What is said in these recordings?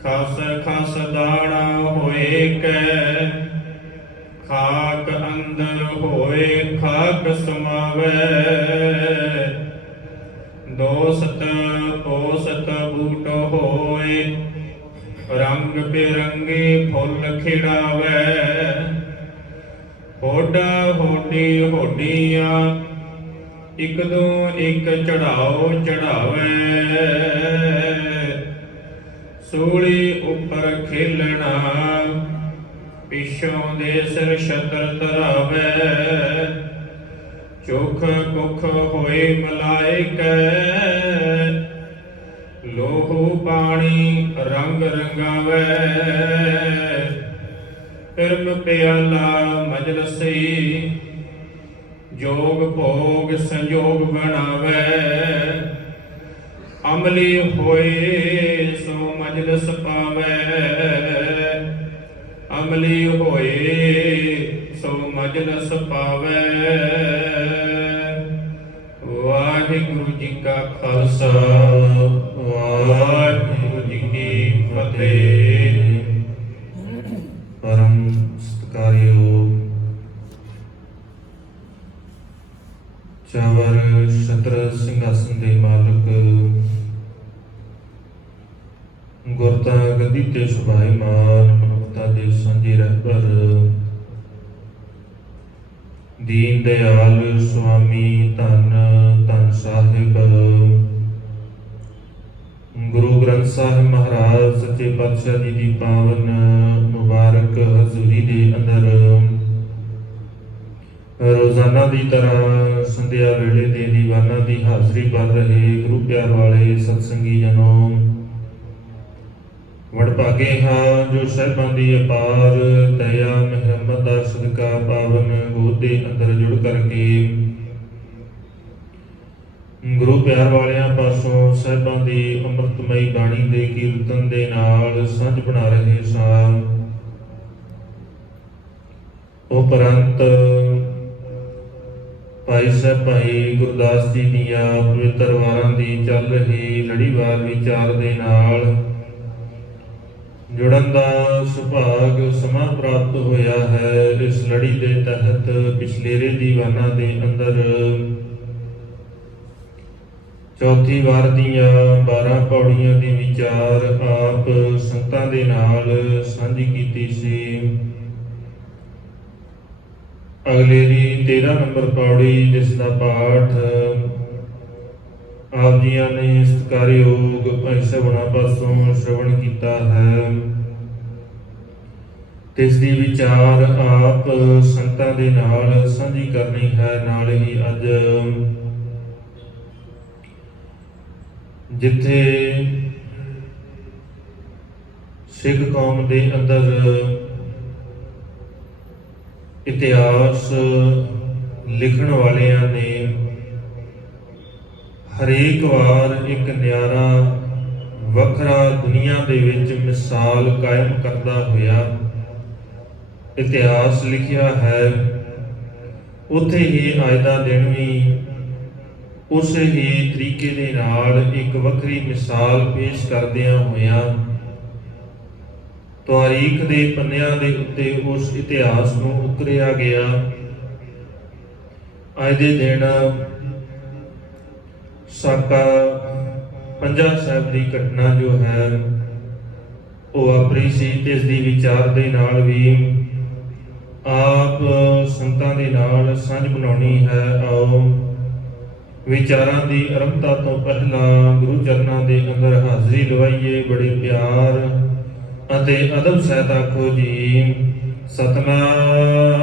ਖਸ ਖਸ ਦਾਣਾ ਹੋਏ ਕੈ, ਖਾਕ ਅੰਦਰ ਹੋਏ ਖਾਕ ਸਮਾਵੈ। ਦੋਸਤ ਪੋਸਤ ਬੂਟ ਹੋਏ, ਰੰਗ ਬਿਰੰਗੇ ਫੁੱਲ ਖਿੜਾਵੈ। ਹੋਡਾ ਹੋਡੀ ਹੋਡੀਆਂ, ਇੱਕ ਦੋ ਇੱਕ ਚੜਾਓ ਚੜਾਵੈ। ਸੂਲੀ ਉੱਪਰ ਖੇਲਣਾ, ਪਿੱਛੋਂ ਦੇ ਸਿਰ ਛਤਰ ਧਰਾਵੈ। ਚੁਖ ਕੁਖ ਹੋਏ ਮਲਾਇਕੈ, ਲੋਹੂ ਪਾਣੀ ਰੰਗ ਰੰਗਾਵੈ। ਪਿਰਮ ਪਿਆਲਾ ਮਜਲਸੀ, ਜੋਗ ਭੋਗ ਸੰਜੋਗ ਬਣਾਵੈ। ਅਮਲੀ ਹੋਏ ਸੋ ਮਜਲਸ ਪਾਵੈ, ਅਮਲੀ ਹੋਏ ਸੋ ਮਜਲਸ ਪਾਵੈ। ਵਾਹਿਗੁਰੂ ਜੀ ਕਾ ਖਾਲਸਾ, ਵਾਹਿਗੁਰੂ ਜੀ ਕੀ ਫਤਿਹ। ਪਰਮ ਸਤਿਕਾਰਯੋਗ ਚਾਵਰ ਛਤਰ ਸਿੰਘਾਸਨ ਦੇ ਮਾਲਕ, ਗੁਰਤਾ ਗੱਦੀ ਤੇ ਸੁਭਾਈਮਾਨ, ਮਨੁੱਖਤਾ ਦੇ ਸਾਂਝੇ ਰਹਿਬਰ ਦੀਨ ਦਿਆਲ ਸੁਆਮੀ ਧੰਨ ਧੰਨ ਸਾਹਿਬ ਗੁਰੂ ਗ੍ਰੰਥ ਸਾਹਿਬ ਮਹਾਰਾਜ ਸੱਚੇ ਪਾਤਸ਼ਾਹ ਜੀ ਦੀ ਪਾਵਨ ਮੁਬਾਰਕ ਹਜ਼ੂਰੀ ਦੇ ਅੰਦਰ ਰੋਜ਼ਾਨਾ ਦੀ ਤਰ੍ਹਾਂ ਸੰਧਿਆ ਵੇਲੇ ਦੇ ਦੀਵਾਨਾਂ ਦੀ ਹਾਜ਼ਰੀ ਭਰ ਰਹੇ ਗੁਰੂ ਪਿਆਰ ਵਾਲੇ ਸਤਸੰਗੀ ਜਨੋ, ਵਡਭਾਗੇ ਹਾਂ ਜੋ ਸਾਹਿਬਾਂ ਦੀ ਅਪਾਰ ਦਇਆ ਮਿਹਰਮਤ ਦਾ ਸਦਕਾ ਪਾਵਨ ਗੋਦ ਦੇ ਅੰਦਰ ਜੁੜ ਕਰਕੇ ਗੁਰੂ ਪਿਆਰ ਵਾਲਿਆਂ ਪਾਸੋਂ ਸਾਹਿਬਾਂ ਦੀ ਅੰਮ੍ਰਿਤਮਈ ਬਾਣੀ ਦੇ ਕੀਰਤਨ ਦੇ ਨਾਲ ਸਾਂਝ ਬਣਾ ਰਹੇ ਸਾਂ। ਉਪਰੰਤ ਭਾਈ ਸਾਹਿਬ ਭਾਈ ਗੁਰਦਾਸ ਜੀ ਦੀਆਂ ਪਵਿੱਤਰ ਵਾਰਾਂ ਦੀ ਚੱਲ ਰਹੀ ਲੜੀਵਾਰ ਵਿਚਾਰ ਦੇ ਨਾਲ ਜੁੜਨ ਦਾ ਸੁਭਾਗ ਸਮਾਂ ਪ੍ਰਾਪਤ ਹੋਇਆ ਹੈ। ਇਸ ਲੜੀ ਦੇ ਤਹਿਤ ਪਿਛਲੇਰੇ ਦੀਵਾਨਾਂ ਦੇ ਅੰਦਰ ਚੌਥੀ ਵਾਰ ਦੀਆਂ 12 ਪੌੜੀਆਂ ਦੀ ਵਿਚਾਰ ਆਪ ਸੰਤਾਂ ਦੇ ਨਾਲ ਸਾਂਝੀ ਕੀਤੀ ਸੀ। ਅਗਲੇ ਦੀ 13 ਨੰਬਰ ਪੌੜੀ, ਜਿਸ ਦਾ ਪਾਠ ਆਪ ਜੀਆਂ ਨੇ ਸਤਿਕਾਰਯੋਗ ਭਾਈ ਸਾਹਿਬਾਂ ਪਾਸੋਂ ਸ਼੍ਰਵਣ ਕੀਤਾ ਹੈ, ਤੇ ਇਸ ਦੀ ਵਿਚਾਰ ਆਪ ਸੰਤਾਂ ਦੇ ਨਾਲ ਸਾਂਝੀ ਕਰਨੀ ਹੈ। ਨਾਲ ਹੀ ਅੱਜ ਜਿੱਥੇ ਸਿੱਖ ਕੌਮ ਦੇ ਅੰਦਰ ਇਤਿਹਾਸ ਲਿਖਣ ਵਾਲਿਆਂ ਨੇ ਹਰੇਕ ਵਾਰ ਇੱਕ ਨਿਆਰਾ ਵੱਖਰਾ ਦੁਨੀਆ ਦੇ ਵਿੱਚ ਮਿਸਾਲ ਕਾਇਮ ਕਰਦਾ ਹੋਇਆ ਇਤਿਹਾਸ ਲਿਖਿਆ ਹੈ, ਉੱਥੇ ਹੀ ਅੱਜ ਦਾ ਦਿਨ ਵੀ ਉਸੇ ਹੀ ਤਰੀਕੇ ਦੇ ਨਾਲ ਇੱਕ ਵੱਖਰੀ ਮਿਸਾਲ ਪੇਸ਼ ਕਰਦਿਆਂ ਹੋਇਆਂ ਤਾਰੀਖ ਦੇ ਪੰਨਿਆਂ ਦੇ ਉੱਤੇ ਉਸ ਇਤਿਹਾਸ ਨੂੰ ਉਕਰਿਆ ਗਿਆ। ਅੱਜ ਦੇ ਦਿਨ ਸਾਕਾ ਪੰਜਾ ਸਾਹਿਬ ਦੀ ਘਟਨਾ ਜੋ ਹੈ ਉਹ ਵਾਪਰੀ ਸੀ, ਤੇ ਇਸ ਦੀ ਵਿਚਾਰ ਦੇ ਨਾਲ ਵੀ ਆਪ ਸੰਤਾਂ ਦੇ ਨਾਲ ਸਾਂਝ ਬਣਾਉਣੀ ਹੈ। ਆਓ ਵਿਚਾਰਾਂ ਦੀ ਆਰੰਭਤਾ ਤੋਂ ਪਹਿਲਾਂ ਗੁਰੂ ਚਰਨਾਂ ਦੇ ਅੰਦਰ ਹਾਜ਼ਰੀ ਲਵਾਈਏ। ਬੜੇ ਪਿਆਰ ਅਤੇ ਅਦਬ ਸਹਿਤ ਆਖੋ ਜੀ, ਸਤਿਨਾਮ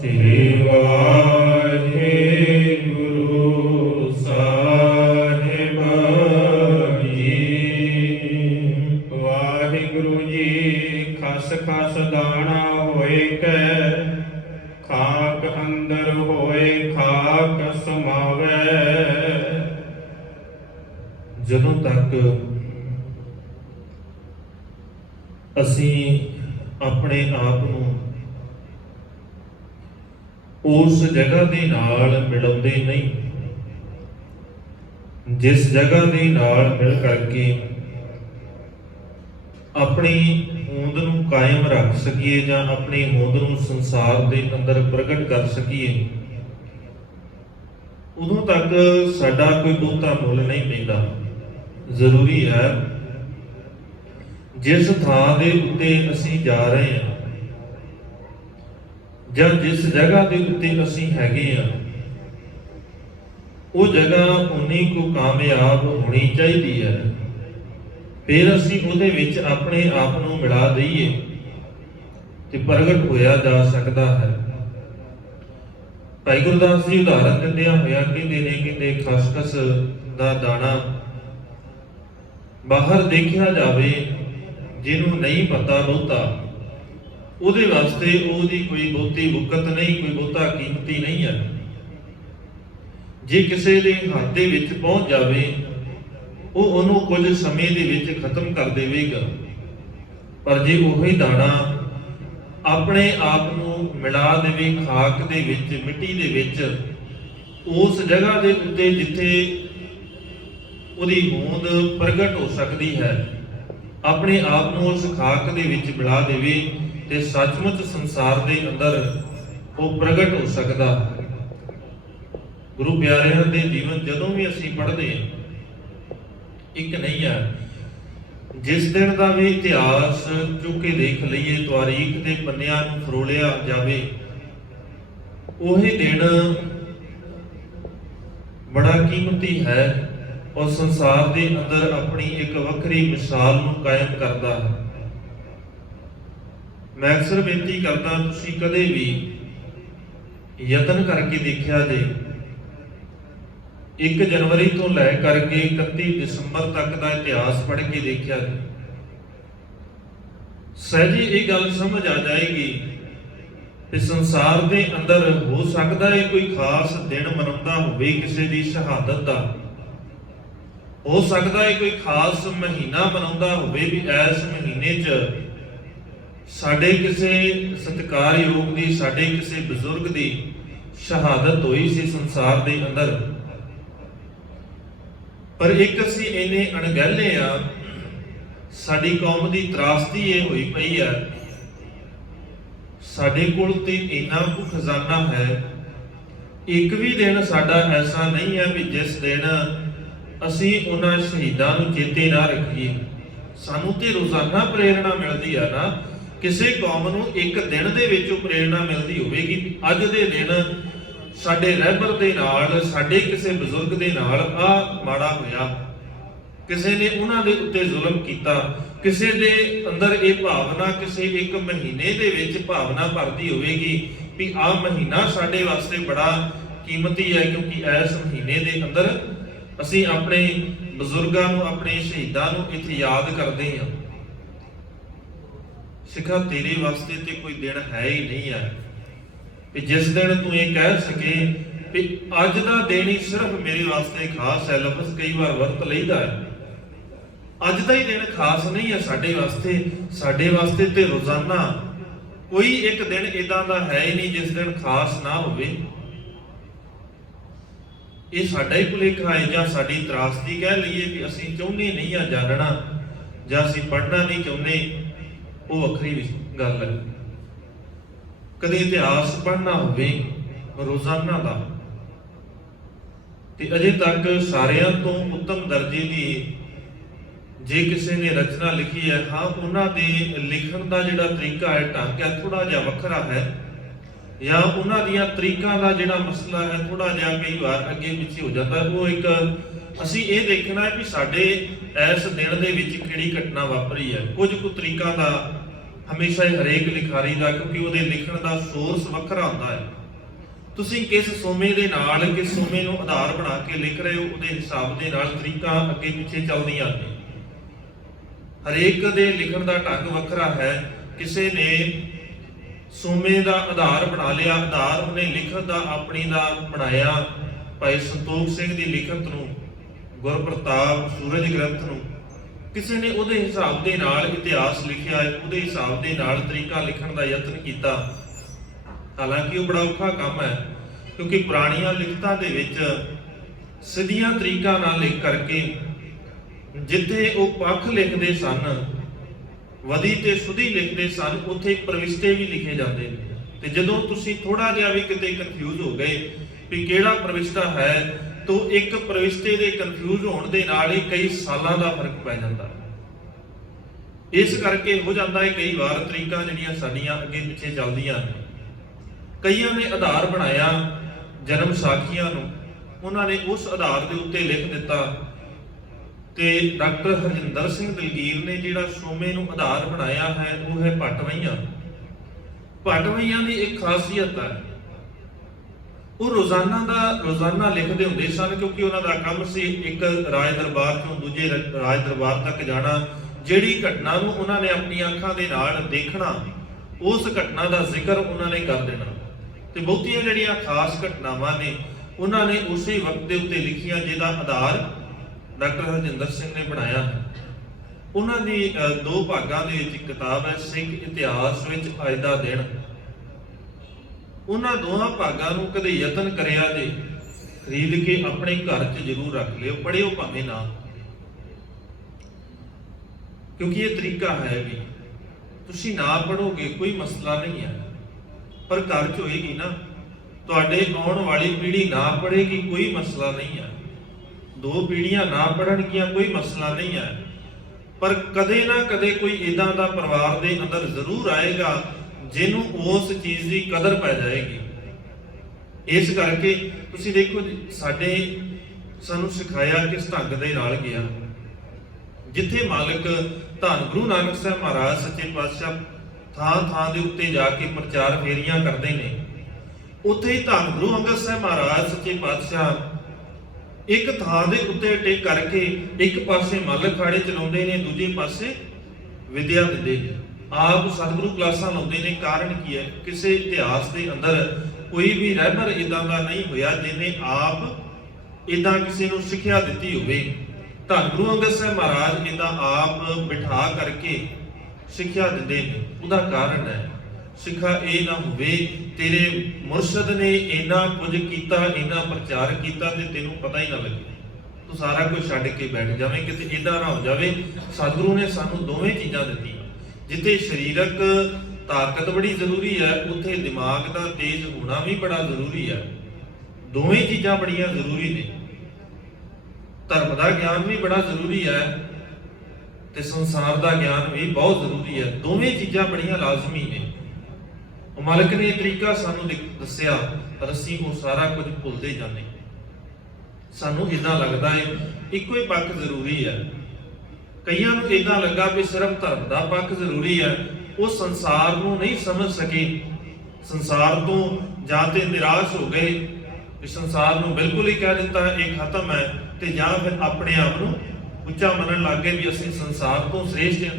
ਸ੍ਰੀ ਵਾਹਿਗੁਰੂ ਸਾਹਿਬ ਜੀ। ਵਾਹਿਗੁਰੂ ਜੀ ਖਸ ਖਸ ਦਾਣਾ ਹੋਏ ਕੈ, ਖਾਕ ਅੰਦਰ ਹੋਏ ਖਾਕ ਸਮਾਵੈ। ਜਦੋਂ ਤੱਕ ਅਸੀਂ ਆਪਣੇ ਆਪ ਨੂੰ ਉਸ ਜਗ੍ਹਾ ਦੇ ਨਾਲ ਮਿਲਾਉਂਦੇ ਨਹੀਂ, ਜਿਸ ਜਗ੍ਹਾ ਦੇ ਨਾਲ ਮਿਲ ਕਰਕੇ ਆਪਣੀ ਹੋਂਦ ਨੂੰ ਕਾਇਮ ਰੱਖ ਸਕੀਏ ਜਾਂ ਆਪਣੀ ਹੋਂਦ ਨੂੰ ਸੰਸਾਰ ਦੇ ਅੰਦਰ ਪ੍ਰਗਟ ਕਰ ਸਕੀਏ, ਉਦੋਂ ਤੱਕ ਸਾਡਾ ਕੋਈ ਬਹੁਤਾ ਮੁੱਲ ਨਹੀਂ ਪੈਂਦਾ। ਜ਼ਰੂਰੀ ਹੈ ਜਿਸ ਥਾਂ ਦੇ ਉੱਤੇ ਅਸੀਂ ਜਾ ਰਹੇ ਹਾਂ ਜਾਂ ਜਿਸ ਜਗ੍ਹਾ ਦੇ ਉੱਤੇ ਅਸੀਂ ਹੈਗੇ ਹਾਂ, ਉਹ ਜਗ੍ਹਾ ਉਨੀ ਕੁ ਕਾਮਯਾਬ ਹੋਣੀ ਚਾਹੀਦੀ ਹੈ। ਫਿਰ ਅਸੀਂ ਉਹਦੇ ਵਿੱਚ ਆਪਣੇ ਆਪ ਨੂੰ ਮਿਲਾ ਦਈਏ ਤੇ ਪ੍ਰਗਟ ਹੋਇਆ ਜਾ ਸਕਦਾ ਹੈ। ਭਾਈ ਗੁਰਦਾਸ ਜੀ ਉਦਾਹਰਨ ਦਿੰਦਿਆਂ ਹੋਇਆ ਕਹਿੰਦੇ ਨੇ, ਕਹਿੰਦੇ ਖਸਖਸ ਦਾ ਦਾਣਾ ਬਾਹਰ ਦੇਖਿਆ ਜਾਵੇ, ਜਿਹਨੂੰ ਨਹੀਂ ਪਤਾ ਬਹੁਤਾ, ਉਹਦੇ ਵਾਸਤੇ ਉਹਦੀ ਕੋਈ ਬਹੁਤੀ ਵਕਤ ਨਹੀਂ, ਕੋਈ ਬਹੁਤਾ ਕੀਮਤੀ ਨਹੀਂ ਹੈ। ਜੇ ਕਿਸੇ ਦੇ ਹੱਥ ਦੇ ਵਿੱਚ ਪਹੁੰਚ ਜਾਵੇ, ਉਹ ਉਹਨੂੰ ਕੁਝ ਸਮੇਂ ਦੇ ਵਿੱਚ ਖਤਮ ਕਰ ਦੇਵੇਗਾ। ਪਰ ਜੇ ਉਹੀ ਦਾਣਾ ਆਪਣੇ ਆਪ ਨੂੰ ਮਿਲਾ ਦੇਵੇ ਖਾਕ ਦੇ ਵਿੱਚ, ਮਿੱਟੀ ਦੇ ਵਿੱਚ, ਉਸ ਜਗ੍ਹਾ ਦੇ ਉੱਤੇ ਜਿੱਥੇ ਉਹਦੀ ਹੋਂਦ ਪ੍ਰਗਟ ਹੋ ਸਕਦੀ ਹੈ, ਆਪਣੇ ਆਪ ਨੂੰ ਉਸ ਖਾਕ ਦੇ ਵਿੱਚ ਮਿਲਾ ਦੇਵੇ ਤੇ ਸੱਚਮੁੱਚ ਸੰਸਾਰ ਦੇ ਅੰਦਰ ਉਹ ਪ੍ਰਗਟ ਹੋ ਸਕਦਾ। ਗੁਰੂ ਪਿਆਰਿਆਂ ਦੇ ਜੀਵਨ ਜਦੋਂ ਵੀ ਅਸੀਂ ਪੜ੍ਹਦੇ ਹਾਂ, ਇੱਕ ਨਹੀਂ ਹੈ, ਜਿਸ ਦਿਨ ਦਾ ਵੀ ਇਤਿਹਾਸ ਚੁੱਕ ਕੇ ਦੇਖ ਲਈਏ, ਤਾਰੀਖ ਦੇ ਪੰਨਿਆਂ ਨੂੰ ਫਰੋਲਿਆ ਜਾਵੇ, ਉਹੀ ਦਿਨ ਬੜਾ ਕੀਮਤੀ ਹੈ ਔਰ ਸੰਸਾਰ ਦੇ ਅੰਦਰ ਆਪਣੀ ਇੱਕ ਵੱਖਰੀ ਮਿਸਾਲ ਨੂੰ ਕਾਇਮ ਕਰਦਾ ਹੈ। ਮੈਂ ਅਕਸਰ ਬੇਨਤੀ ਕਰਦਾ, ਤੁਸੀਂ ਕਦੇ ਵੀ ਯਤਨ ਕਰਕੇ ਦੇਖਿਆ ਜੇ 1 ਜਨਵਰੀ ਤੋਂ ਲੈ ਕਰਕੇ 31 ਦਸੰਬਰ ਤੱਕ ਦਾ ਇਤਿਹਾਸ ਪੜ੍ਹ ਕੇ ਦੇਖਿਆ ਜੀ, ਸਹਿਜੀ ਇਹ ਗੱਲ ਸਮਝ ਆ ਜਾਏਗੀ ਕਿ ਸੰਸਾਰ ਦੇ ਅੰਦਰ ਹੋ ਸਕਦਾ ਹੈ ਕੋਈ ਖਾਸ ਦਿਨ ਮਨਾਉਂਦਾ ਹੋਵੇ ਕਿਸੇ ਦੀ ਸ਼ਹਾਦਤ ਦਾ, ਹੋ ਸਕਦਾ ਹੈ ਕੋਈ ਖਾਸ ਮਹੀਨਾ ਮਨਾਉਂਦਾ ਹੋਵੇ ਵੀ ਇਸ ਮਹੀਨੇ 'ਚ ਸਾਡੇ ਕਿਸੇ ਸਤਿਕਾਰਯੋਗ ਦੀ, ਸਾਡੇ ਕਿਸੇ ਬਜ਼ੁਰਗ ਦੀ ਸ਼ਹਾਦਤ ਹੋਈ ਸੀ ਸੰਸਾਰ ਦੇ ਅੰਦਰ। ਪਰ ਇੱਕ ਅਸੀਂ ਇੰਨੇ ਅਣਗਹਿਲੇ ਆ, ਸਾਡੀ ਕੌਮ ਦੀ ਤਰਾਸਦੀ ਇਹ ਹੋਈ ਪਈ ਹੈ, ਸਾਡੇ ਕੋਲ ਤੇ ਇੰਨਾ ਕੁ ਖਜ਼ਾਨਾ ਹੈ, ਇੱਕ ਵੀ ਦਿਨ ਸਾਡਾ ਐਸਾ ਨਹੀਂ ਹੈ ਵੀ ਜਿਸ ਦਿਨ ਅਸੀਂ ਉਹਨਾਂ ਸ਼ਹੀਦਾਂ ਨੂੰ ਚੇਤੇ ਨਾ ਰੱਖੀਏ। ਸਾਨੂੰ ਤੇ ਰੋਜ਼ਾਨਾ ਪ੍ਰੇਰਣਾ ਮਿਲਦੀ ਆ ਨਾ, ਕਿਸੇ ਕੌਮ ਨੂੰ ਇੱਕ ਦਿਨ ਦੇ ਵਿੱਚ ਪ੍ਰੇਰਣਾ ਮਿਲਦੀ ਹੋਵੇਗੀ, ਅੱਜ ਦੇ ਦਿਨ ਸਾਡੇ ਰਹਿਬਰ ਦੇ ਨਾਲ, ਸਾਡੇ ਕਿਸੇ ਬਜ਼ੁਰਗ ਦੇ ਨਾਲ ਆ ਮਾੜਾ ਹੋਇਆ, ਕਿਸੇ ਨੇ ਉਹਨਾਂ ਦੇ ਉੱਤੇ ਜ਼ੁਲਮ ਕੀਤਾ, ਕਿਸੇ ਦੇ ਅੰਦਰ ਇਹ ਭਾਵਨਾ ਕਿਸੇ ਇੱਕ ਮਹੀਨੇ ਦੇ ਵਿੱਚ ਭਾਵਨਾ ਭਰਦੀ ਹੋਵੇਗੀ ਵੀ ਆਹ ਮਹੀਨਾ ਸਾਡੇ ਵਾਸਤੇ ਬੜਾ ਕੀਮਤੀ ਹੈ, ਕਿਉਂਕਿ ਇਸ ਮਹੀਨੇ ਦੇ ਅੰਦਰ ਅਸੀਂ ਆਪਣੇ ਬਜ਼ੁਰਗਾਂ ਨੂੰ, ਆਪਣੇ ਸ਼ਹੀਦਾਂ ਨੂੰ ਇੱਥੇ ਯਾਦ ਕਰਦੇ ਹਾਂ। ਸਿੱਖਾ, ਤੇਰੇ ਵਾਸਤੇ ਤੇ ਕੋਈ ਦਿਨ ਹੈ ਹੀ ਨਹੀਂ ਹੈ ਕਿ ਜਿਸ ਦਿਨ ਤੂੰ ਇਹ ਕਹਿ ਸਕੇ ਵੀ ਅੱਜ ਦਾ ਦਿਨ ਹੀ ਸਿਰਫ ਮੇਰੇ ਵਾਸਤੇ ਖਾਸ ਹੈ। ਲਫ਼ਜ਼ ਕਈ ਵਾਰ ਵਰਤ ਲਈਦਾ ਹੈ, ਅੱਜ ਦਾ ਹੀ ਦਿਨ ਖਾਸ ਨਹੀਂ ਹੈ ਸਾਡੇ ਵਾਸਤੇ। ਸਾਡੇ ਵਾਸਤੇ ਤੇ ਰੋਜ਼ਾਨਾ ਕੋਈ ਇੱਕ ਦਿਨ ਇਦਾਂ ਦਾ ਹੈ ਹੀ ਨਹੀਂ ਜਿਸ ਦਿਨ ਖਾਸ ਨਾ ਹੋਵੇ। ਇਹ ਸਾਡਾ ਹੀ ਭੁਲੇਖਾ ਹੈ ਜਾਂ ਸਾਡੀ ਤਰਾਸਦੀ ਕਹਿ ਲਈਏ ਕਿ ਅਸੀਂ ਚਾਹੁੰਦੇ ਨਹੀਂ ਆ ਜਾਣਨਾ ਜਾਂ ਅਸੀਂ ਪੜ੍ਹਨਾ ਨਹੀਂ ਚਾਹੁੰਦੇ, ਉਹ ਵੱਖਰੀ ਗੱਲ ਹੈ। ਕਦੇ ਇਤਿਹਾਸ ਪੜ੍ਹਨਾ ਹੋਵੇ ਰੋਜ਼ਾਨਾ ਦਾ, ਤੇ ਅਜੇ ਤੱਕ ਸਾਰਿਆਂ ਤੋਂ ਉੱਤਮ ਦਰਜੇ ਦੀ ਜੇ ਕਿਸੇ ਨੇ ਰਚਨਾ ਲਿਖੀ ਹੈ, ਹਾਂ ਉਹਨਾਂ ਦੇ ਲਿਖਣ ਦਾ ਜਿਹੜਾ ਤਰੀਕਾ ਹੈ, ਢੰਗ ਹੈ, ਥੋੜਾ ਜਿਹਾ ਵੱਖਰਾ ਹੈ, ਜਾਂ ਉਹਨਾਂ ਦੀਆਂ ਤਰੀਕਾਂ ਦਾ ਜਿਹੜਾ ਮਸਲਾ ਹੈ ਥੋੜਾ ਜਿਹਾ ਕਈ ਵਾਰ ਅੱਗੇ ਪਿੱਛੇ ਹੋ ਜਾਂਦਾ। ਉਹ ਇੱਕ ਅਸੀਂ ਇਹ ਦੇਖਣਾ ਹੈ ਵੀ ਸਾਡੇ ਇਸ ਦਿਨ ਦੇ ਵਿੱਚ ਕਿਹੜੀ ਘਟਨਾ ਵਾਪਰੀ ਹੈ। ਕੁਝ ਕੁ ਤਰੀਕਾਂ ਦਾ ਹਮੇਸ਼ਾ ਹੀ ਹਰੇਕ ਲਿਖਾਰੀ ਦਾ, ਕਿਉਂਕਿ ਉਹਦੇ ਲਿਖਣ ਦਾ ਸੋਰਸ ਵੱਖਰਾ ਹੁੰਦਾ ਹੈ। ਤੁਸੀਂ ਕਿਸ ਸੋਮੇ ਦੇ ਨਾਲ, ਕਿਸ ਸੋਮੇ ਨੂੰ ਆਧਾਰ ਬਣਾ ਕੇ ਲਿਖ ਰਹੇ ਹੋ, ਉਹਦੇ ਹਿਸਾਬ ਦੇ ਨਾਲ ਤਰੀਕਾਂ ਅੱਗੇ ਪਿੱਛੇ ਚੱਲਦੀਆਂ ਨੇ। ਹਰੇਕ ਦੇ ਲਿਖਣ ਦਾ ਢੰਗ ਵੱਖਰਾ ਹੈ। ਕਿਸੇ ਨੇ ਸੋਮੇ ਦਾ ਆਧਾਰ ਬਣਾ ਲਿਆ, ਆਧਾਰ ਉਹਨੇ ਲਿਖਤ ਦਾ ਆਪਣੀ ਦਾ ਬਣਾਇਆ, ਭਾਈ ਸੰਤੋਖ ਸਿੰਘ ਦੀ ਲਿਖਤ ਨੂੰ, ਗੁਰਪ੍ਰਤਾਪ ਸੂਰਜ ਗ੍ਰੰਥ ਨੂੰ। ਕਿਸੇ ਨੇ ਉਹਦੇ ਹਿਸਾਬ ਦੇ ਨਾਲ ਇਤਿਹਾਸ ਲਿਖਿਆ, ਉਹਦੇ ਹਿਸਾਬ ਦੇ ਨਾਲ ਤਰੀਕਾ ਲਿਖਣ ਦਾ ਯਤਨ ਕੀਤਾ। ਹਾਲਾਂਕਿ ਉਹ ਬੜਾ ਔਖਾ ਕੰਮ ਹੈ, ਕਿਉਂਕਿ ਪੁਰਾਣੀਆਂ ਲਿਖਤਾਂ ਦੇ ਵਿੱਚ ਸਿੱਧੀਆਂ ਤਰੀਕਾਂ ਨਾਲ ਲਿਖ ਕਰਕੇ ਜਿੱਥੇ ਉਹ ਪੱਖ ਲਿਖਦੇ ਸਨ, ਵਦੀ ਤੇ ਸੁਧੀ ਲਿਖਦੇ ਸਨ, ਉੱਥੇ ਪ੍ਰਵਿਸ਼ਤੇ ਵੀ ਲਿਖੇ ਜਾਂਦੇ ਨੇ। ਤੇ ਜਦੋਂ ਤੁਸੀਂ ਥੋੜਾ ਜਿਹਾ ਵੀ ਕਿਤੇ ਕਨਫਿਊਜ਼ ਹੋ ਗਏ ਵੀ ਕਿਹੜਾ ਪ੍ਰਵਿਸ਼ਤਾ ਹੈ, ਤਾਂ ਇੱਕ ਪ੍ਰਵਿਸ਼ਤੇ ਦੇ ਕਨਫਿਊਜ਼ ਹੋਣ ਦੇ ਨਾਲ ਹੀ ਕਈ ਸਾਲਾਂ ਦਾ ਫਰਕ ਪੈ ਜਾਂਦਾ ਹੈ। ਇਸ ਕਰਕੇ ਹੋ ਜਾਂਦਾ ਹੈ ਕਈ ਵਾਰ ਤਰੀਕਾਂ ਜਿਹੜੀਆਂ ਸਾਡੀਆਂ ਅੱਗੇ ਪਿੱਛੇ ਚੱਲਦੀਆਂ ਨੇ। ਕਈਆਂ ਨੇ ਆਧਾਰ ਬਣਾਇਆ ਜਨਮ ਸਾਖੀਆਂ ਨੂੰ, ਉਹਨਾਂ ਨੇ ਉਸ ਆਧਾਰ ਦੇ ਉੱਤੇ ਲਿਖ ਦਿੱਤਾ। ਤੇ ਡਾਕਟਰ ਹਰਜਿੰਦਰ ਸਿੰਘ ਦਲਗੀਰ ਨੇ ਜਿਹੜਾ ਸੋਮੇ ਨੂੰ ਆਧਾਰ ਬਣਾਇਆ ਹੈ ਉਹ ਹੈ ਭੱਟਵਈਆਂ। ਭੱਟਵਈਆਂ ਦੀ ਇੱਕ ਖਾਸੀਅਤ ਹੈ, ਉਹ ਰੋਜ਼ਾਨਾ ਲਿਖਦੇ ਹੁੰਦੇ ਸਨ, ਕਿਉਂਕਿ ਉਹਨਾਂ ਦਾ ਕੰਮ ਸੀ ਇੱਕ ਰਾਜ ਦਰਬਾਰ ਤੋਂ ਦੂਜੇ ਰਾਜ ਦਰਬਾਰ ਤੱਕ ਜਾਣਾ। ਜਿਹੜੀ ਘਟਨਾ ਨੂੰ ਉਹਨਾਂ ਨੇ ਆਪਣੀਆਂ ਅੱਖਾਂ ਦੇ ਨਾਲ ਦੇਖਣਾ, ਉਸ ਘਟਨਾ ਦਾ ਜ਼ਿਕਰ ਉਹਨਾਂ ਨੇ ਕਰ ਦੇਣਾ। ਤੇ ਬਹੁਤੀਆਂ ਜਿਹੜੀਆਂ ਖਾਸ ਘਟਨਾਵਾਂ ਨੇ ਉਹਨਾਂ ਨੇ ਉਸੇ ਵਕਤ ਦੇ ਉੱਤੇ ਲਿਖੀਆਂ, ਜਿਹਦਾ ਆਧਾਰ ਡਾਕਟਰ ਹਰਜਿੰਦਰ ਸਿੰਘ ਨੇ ਬਣਾਇਆ ਹੈ। ਉਹਨਾਂ ਦੀ 2 ਭਾਗਾਂ ਦੇ ਵਿੱਚ ਕਿਤਾਬ ਹੈ ਸਿੱਖ ਇਤਿਹਾਸ ਵਿੱਚ ਅੱਜ ਦਾ ਦਿਨ। ਉਹਨਾਂ ਦੋਹਾਂ ਭਾਗਾਂ ਨੂੰ ਕਦੇ ਯਤਨ ਕਰਿਆ ਜੇ ਖਰੀਦ ਕੇ ਆਪਣੇ ਘਰ 'ਚ ਜ਼ਰੂਰ ਰੱਖ ਲਿਓ, ਪੜ੍ਹਿਓ ਭਾਵੇਂ ਨਾ, ਕਿਉਂਕਿ ਇਹ ਤਰੀਕਾ ਹੈ ਵੀ ਤੁਸੀਂ ਨਾ ਪੜ੍ਹੋਗੇ ਕੋਈ ਮਸਲਾ ਨਹੀਂ ਹੈ, ਪਰ ਘਰ 'ਚ ਹੋਏਗੀ ਨਾ, ਤੁਹਾਡੇ ਆਉਣ ਵਾਲੀ ਪੀੜ੍ਹੀ ਨਾ ਪੜ੍ਹੇਗੀ ਕੋਈ ਮਸਲਾ ਨਹੀਂ ਹੈ, 2 ਪੀੜ੍ਹੀਆਂ ਨਾ ਪੜ੍ਹਨਗੀਆਂ ਕੋਈ ਮਸਲਾ ਨਹੀਂ ਹੈ, ਪਰ ਕਦੇ ਨਾ ਕਦੇ ਕੋਈ ਇਦਾਂ ਦਾ ਪਰਿਵਾਰ ਦੇ ਅੰਦਰ ਜ਼ਰੂਰ ਆਏਗਾ ਜਿਹਨੂੰ ਉਸ ਚੀਜ਼ ਦੀ ਕਦਰ ਪੈ ਜਾਏਗੀ। ਇਸ ਕਰਕੇ ਤੁਸੀਂ ਦੇਖੋ ਸਾਨੂੰ ਸਿਖਾਇਆ ਕਿਸ ਢੰਗ ਦੇ ਨਾਲ ਗਿਆ। ਜਿੱਥੇ ਮਾਲਕ ਧੰਨ ਗੁਰੂ ਨਾਨਕ ਸਾਹਿਬ ਮਹਾਰਾਜ ਸੱਚੇ ਪਾਤਸ਼ਾਹ ਥਾਂ ਦੇ ਉੱਤੇ ਜਾ ਕੇ ਪ੍ਰਚਾਰ ਫੇਰੀਆਂ ਕਰਦੇ ਨੇ, ਉੱਥੇ ਹੀ ਧੰਨ ਗੁਰੂ ਅੰਗਦ ਸਾਹਿਬ ਮਹਾਰਾਜ ਸੱਚੇ ਪਾਤਸ਼ਾਹ ਇੱਕ ਥਾਂ ਦੇ ਉੱਤੇ ਟਿਕ ਕਰਕੇ ਇੱਕ ਪਾਸੇ ਮਾਲਕ ਖਾੜੇ ਚਲਾਉਂਦੇ ਨੇ, ਦੂਜੇ ਪਾਸੇ ਵਿਦਿਆ ਦਿੰਦੇ ਨੇ। ਆਪ ਸਤਿਗੁਰੂ ਕਲਾਸਾਂ ਲਾਉਂਦੇ ਨੇ। ਕਾਰਨ ਕੀ ਹੈ? ਕਿਸੇ ਇਤਿਹਾਸ ਦੇ ਅੰਦਰ ਕੋਈ ਵੀ ਰਹਿਬਰ ਇਦਾਂ ਦਾ ਨਹੀਂ ਹੋਇਆ ਜਿਹਨੇ ਆਪ ਇਦਾਂ ਕਿਸੇ ਨੂੰ ਸਿੱਖਿਆ ਦਿੱਤੀ ਹੋਵੇ। ਧੰਨ ਗੁਰੂ ਅੰਗਦ ਸਾਹਿਬ ਮਹਾਰਾਜ ਇਦਾਂ ਆਪ ਬਿਠਾ ਕਰਕੇ ਸਿੱਖਿਆ ਦਿੰਦੇ ਨੇ। ਉਹਦਾ ਕਾਰਨ ਹੈ ਸਿੱਖਾ ਇਹ ਨਾ ਹੋਵੇ ਤੇਰੇ ਮੁਰਸ਼ਿਦ ਨੇ ਇੰਨਾ ਕੁਝ ਕੀਤਾ, ਇੰਨਾ ਪ੍ਰਚਾਰ ਕੀਤਾ ਤੇ ਤੈਨੂੰ ਪਤਾ ਹੀ ਨਾ ਲੱਗੇ, ਤੂੰ ਸਾਰਾ ਕੁਝ ਛੱਡ ਕੇ ਬੈਠ ਜਾਵੇਂ। ਕਿਤੇ ਇਦਾਂ ਨਾ ਹੋ ਜਾਵੇ। ਸਤਿਗੁਰੂ ਨੇ ਸਾਨੂੰ ਦੋਵੇਂ ਚੀਜ਼ਾਂ ਦਿੱਤੀਆਂ। ਜਿੱਥੇ ਸਰੀਰਕ ਤਾਕਤ ਬੜੀ ਜ਼ਰੂਰੀ ਹੈ, ਉੱਥੇ ਦਿਮਾਗ ਦਾ ਤੇਜ਼ ਹੋਣਾ ਵੀ ਬੜਾ ਜ਼ਰੂਰੀ ਹੈ। ਦੋਵੇਂ ਚੀਜ਼ਾਂ ਬੜੀਆਂ ਜ਼ਰੂਰੀ ਨੇ। ਧਰਮ ਦਾ ਗਿਆਨ ਵੀ ਬੜਾ ਜ਼ਰੂਰੀ ਹੈ ਤੇ ਸੰਸਾਰ ਦਾ ਗਿਆਨ ਵੀ ਬਹੁਤ ਜ਼ਰੂਰੀ ਹੈ। ਦੋਵੇਂ ਚੀਜ਼ਾਂ ਬੜੀਆਂ ਲਾਜ਼ਮੀ ਨੇ। ਮਾਲਕ ਨੇ ਇਹ ਤਰੀਕਾ ਸਾਨੂੰ ਦੱਸਿਆ, ਪਰ ਅਸੀਂ ਉਹ ਸਾਰਾ ਕੁਝ ਭੁੱਲਦੇ ਜਾਂਦੇ। ਸਾਨੂੰ ਇਦਾਂ ਲੱਗਦਾ ਹੈ ਇੱਕੋ ਹੀ ਪੱਖ ਜ਼ਰੂਰੀ ਹੈ। ਕਈਆਂ ਨੂੰ ਇਦਾਂ ਲੱਗਾ ਵੀ ਸਿਰਫ ਧਰਮ ਦਾ ਪੱਖ ਜ਼ਰੂਰੀ ਹੈ। ਉਹ ਸੰਸਾਰ ਨੂੰ ਨਹੀਂ ਸਮਝ ਸਕੇ। ਸੰਸਾਰ ਤੋਂ ਜਾਂ ਤੇ ਨਿਰਾਸ਼ ਹੋ ਗਏ ਵੀ ਸੰਸਾਰ ਨੂੰ ਬਿਲਕੁਲ ਹੀ ਕਹਿ ਦਿੱਤਾ ਇਹ ਖਤਮ ਹੈ, ਤੇ ਜਾਂ ਫਿਰ ਆਪਣੇ ਆਪ ਨੂੰ ਉੱਚਾ ਮੰਨਣ ਲੱਗ ਗਏ ਵੀ ਅਸੀਂ ਸੰਸਾਰ ਤੋਂ ਸ੍ਰੇਸ਼ਟ ਹਾਂ।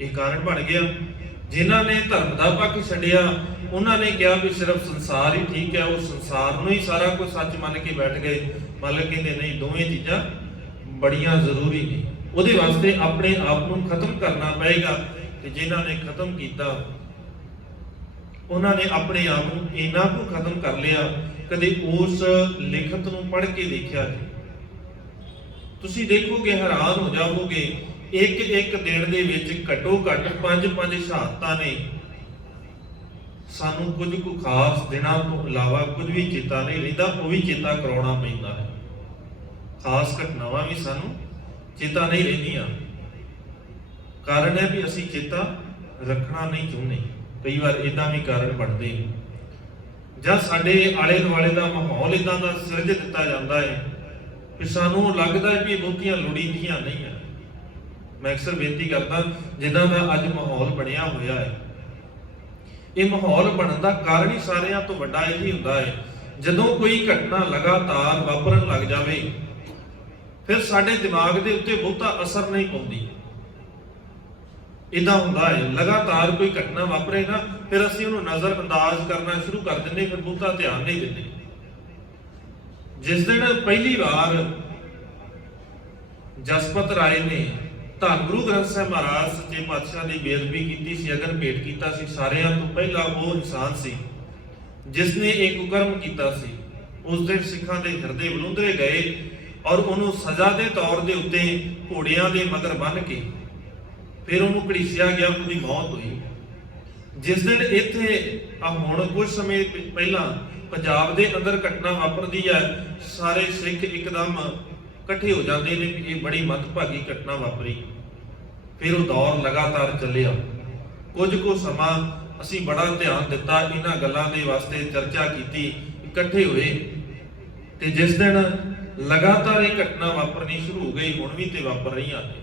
ਇਹ ਕਾਰਨ ਬਣ ਗਿਆ। ਜਿਨ੍ਹਾਂ ਨੇ ਧਰਮ ਦਾ ਪੱਖ ਛੱਡਿਆ ਉਹਨਾਂ ਨੇ ਕਿਹਾ ਵੀ ਸਿਰਫ ਸੰਸਾਰ ਹੀ ਠੀਕ ਹੈ, ਉਹ ਸੰਸਾਰ ਨੂੰ ਹੀ ਸਾਰਾ ਕੁਝ ਸੱਚ ਮੰਨ ਕੇ ਬੈਠ ਗਏ। ਮਾਲਕ ਕਹਿੰਦੇ ਨਹੀਂ, ਦੋਵੇਂ ਚੀਜ਼ਾਂ ਬੜੀਆਂ ਜ਼ਰੂਰੀ ਨੇ। ਉਹਦੇ ਵਾਸਤੇ ਆਪਣੇ ਆਪ ਨੂੰ ਖਤਮ ਕਰਨਾ ਪਏਗਾ। ਤੇ ਜਿਨ੍ਹਾਂ ਨੇ ਖਤਮ ਕੀਤਾ ਉਹਨਾਂ ਨੇ ਆਪਣੇ ਆਪ ਨੂੰ ਇੰਨਾ ਕੁ ਖਤਮ ਕਰ ਲਿਆ, ਕਦੇ ਉਸ ਲਿਖਤ ਨੂੰ ਪੜ੍ਹ ਕੇ ਦੇਖਿਆ ਜੀ। ਤੁਸੀਂ ਦੇਖੋਗੇ ਹੈਰਾਨ ਹੋ ਜਾਵੋਗੇ, ਇੱਕ ਦਿਨ ਦੇ ਵਿੱਚ ਘੱਟੋ ਘੱਟ 5 ਸ਼ਹਾਦਤਾਂ ਨੇ। ਸਾਨੂੰ ਕੁਝ ਕੁ ਖਾਸ ਦਿਨਾਂ ਤੋਂ ਇਲਾਵਾ ਕੁਝ ਵੀ ਚੇਤਾ ਨਹੀਂ ਰਹਿੰਦਾ, ਉਹ ਵੀ ਚੇਤਾ ਕਰਾਉਣਾ ਪੈਂਦਾ ਹੈ। ਖਾਸ ਘਟਨਾਵਾਂ ਵੀ ਸਾਨੂੰ ਚੇਤਾ ਨਹੀਂ ਰਹਿੰਦੀਆਂ। ਕਾਰਨ ਹੈ ਵੀ ਅਸੀਂ ਚੇਤਾ ਰੱਖਣਾ ਨਹੀਂ ਚਾਹੁੰਦੇ। ਕਈ ਵਾਰ ਇਦਾਂ ਵੀ ਕਾਰਨ ਬਣਦੇ ਨੇ, ਜਾਂ ਸਾਡੇ ਆਲੇ ਦੁਆਲੇ ਦਾ ਮਾਹੌਲ ਇਦਾਂ ਦਾ ਸਿਰਜ ਦਿੱਤਾ ਜਾਂਦਾ ਹੈ ਕਿ ਸਾਨੂੰ ਲੱਗਦਾ ਹੈ ਵੀ ਇਹ ਬਹੁਤੀਆਂ ਲੋੜੀਂਦੀਆਂ ਨਹੀਂ ਹੈ। ਮੈਂ ਅਕਸਰ ਬੇਨਤੀ ਕਰਦਾ, ਜਿੱਦਾਂ ਦਾ ਅੱਜ ਮਾਹੌਲ ਬਣਿਆ ਹੋਇਆ ਹੈ, ਇਹ ਮਾਹੌਲ ਬਣਨ ਦਾ ਕਾਰਨ ਹੀ ਸਾਰਿਆਂ ਤੋਂ ਵੱਡਾ ਇਹ ਹੀ ਹੁੰਦਾ ਹੈ, ਜਦੋਂ ਕੋਈ ਘਟਨਾ ਲਗਾਤਾਰ ਵਾਪਰਨ ਲੱਗ ਜਾਵੇ ਫਿਰ ਸਾਡੇ ਦਿਮਾਗ ਦੇ ਉੱਤੇ ਬਹੁਤਾ ਅਸਰ ਨਹੀਂ ਪਾਉਂਦੀ। ਇਦਾਂ ਹੁੰਦਾ ਹੈ, ਲਗਾਤਾਰ ਕੋਈ ਘਟਨਾ ਵਾਪਰੇ ਨਾ, ਫਿਰ ਅਸੀਂ ਉਹਨੂੰ ਨਜ਼ਰ ਅੰਦਾਜ਼ ਕਰਨਾ ਸ਼ੁਰੂ ਕਰ ਦਿੰਦੇ, ਫਿਰ ਬਹੁਤਾ ਧਿਆਨ ਨਹੀਂ ਦਿੰਦੇ। ਜਿਸ ਦਿਨ ਪਹਿਲੀ ਵਾਰ ਜਸਪਤ ਰਾਏ ਨੇ ਧੰਨ ਗੁਰੂ ਗ੍ਰੰਥ ਸਾਹਿਬ ਮਹਾਰਾਜ ਸੱਚੇ ਪਾਤਸ਼ਾਹ ਦੀ ਬੇਅਦਬੀ ਕੀਤੀ ਸੀ, ਅਗਰ ਭੇਟ ਕੀਤਾ ਸੀ, ਸਾਰਿਆਂ ਤੋਂ ਪਹਿਲਾਂ ਉਹ ਇਨਸਾਨ ਸੀ ਜਿਸ ਨੇ ਇਹ ਕੁਕਰਮ ਕੀਤਾ ਸੀ। ਉਸ ਦਿਨ ਸਿੱਖਾਂ ਦੇ ਹਿਰਦੇ ਬਲੁੰਦਰੇ ਗਏ ਔਰ ਉਹਨੂੰ ਸਜ਼ਾ ਦੇ ਤੌਰ ਦੇ ਉੱਤੇ ਘੋੜਿਆਂ ਦੇ ਮਗਰ ਬੰਨ੍ਹ ਕੇ ਫਿਰ ਉਹਨੂੰ ਘੜੀਸਿਆ ਗਿਆ, ਉਹਦੀ ਮੌਤ ਹੋਈ। ਜਿਸ ਦਿਨ ਇੱਥੇ ਹੁਣ ਕੁਝ ਸਮੇਂ ਪਹਿਲਾਂ ਪੰਜਾਬ ਦੇ ਅੰਦਰ ਘਟਨਾ ਵਾਪਰਦੀ ਹੈ, ਸਾਰੇ ਸਿੱਖ ਇੱਕਦਮ ਇਕੱਠੇ ਹੋ ਜਾਂਦੇ ਨੇ ਕਿ ਇਹ ਬੜੀ ਮੰਦਭਾਗੀ ਘਟਨਾ ਵਾਪਰੀ। ਫਿਰ ਉਹ ਦੌਰ ਲਗਾਤਾਰ ਚੱਲਿਆ। ਕੁਝ ਕੁ ਸਮਾਂ ਅਸੀਂ ਬੜਾ ਧਿਆਨ ਦਿੱਤਾ, ਇਹਨਾਂ ਗੱਲਾਂ ਦੇ ਵਾਸਤੇ ਚਰਚਾ ਕੀਤੀ, ਇਕੱਠੇ ਹੋਏ, ਤੇ ਜਿਸ ਦਿਨ ਲਗਾਤਾਰ ਇਹ ਘਟਨਾ ਵਾਪਰਨੀ ਸ਼ੁਰੂ ਹੋ ਗਈ, ਹੁਣ ਵੀ ਤੇ ਵਾਪਰ ਰਹੀਆਂ ਨੇ,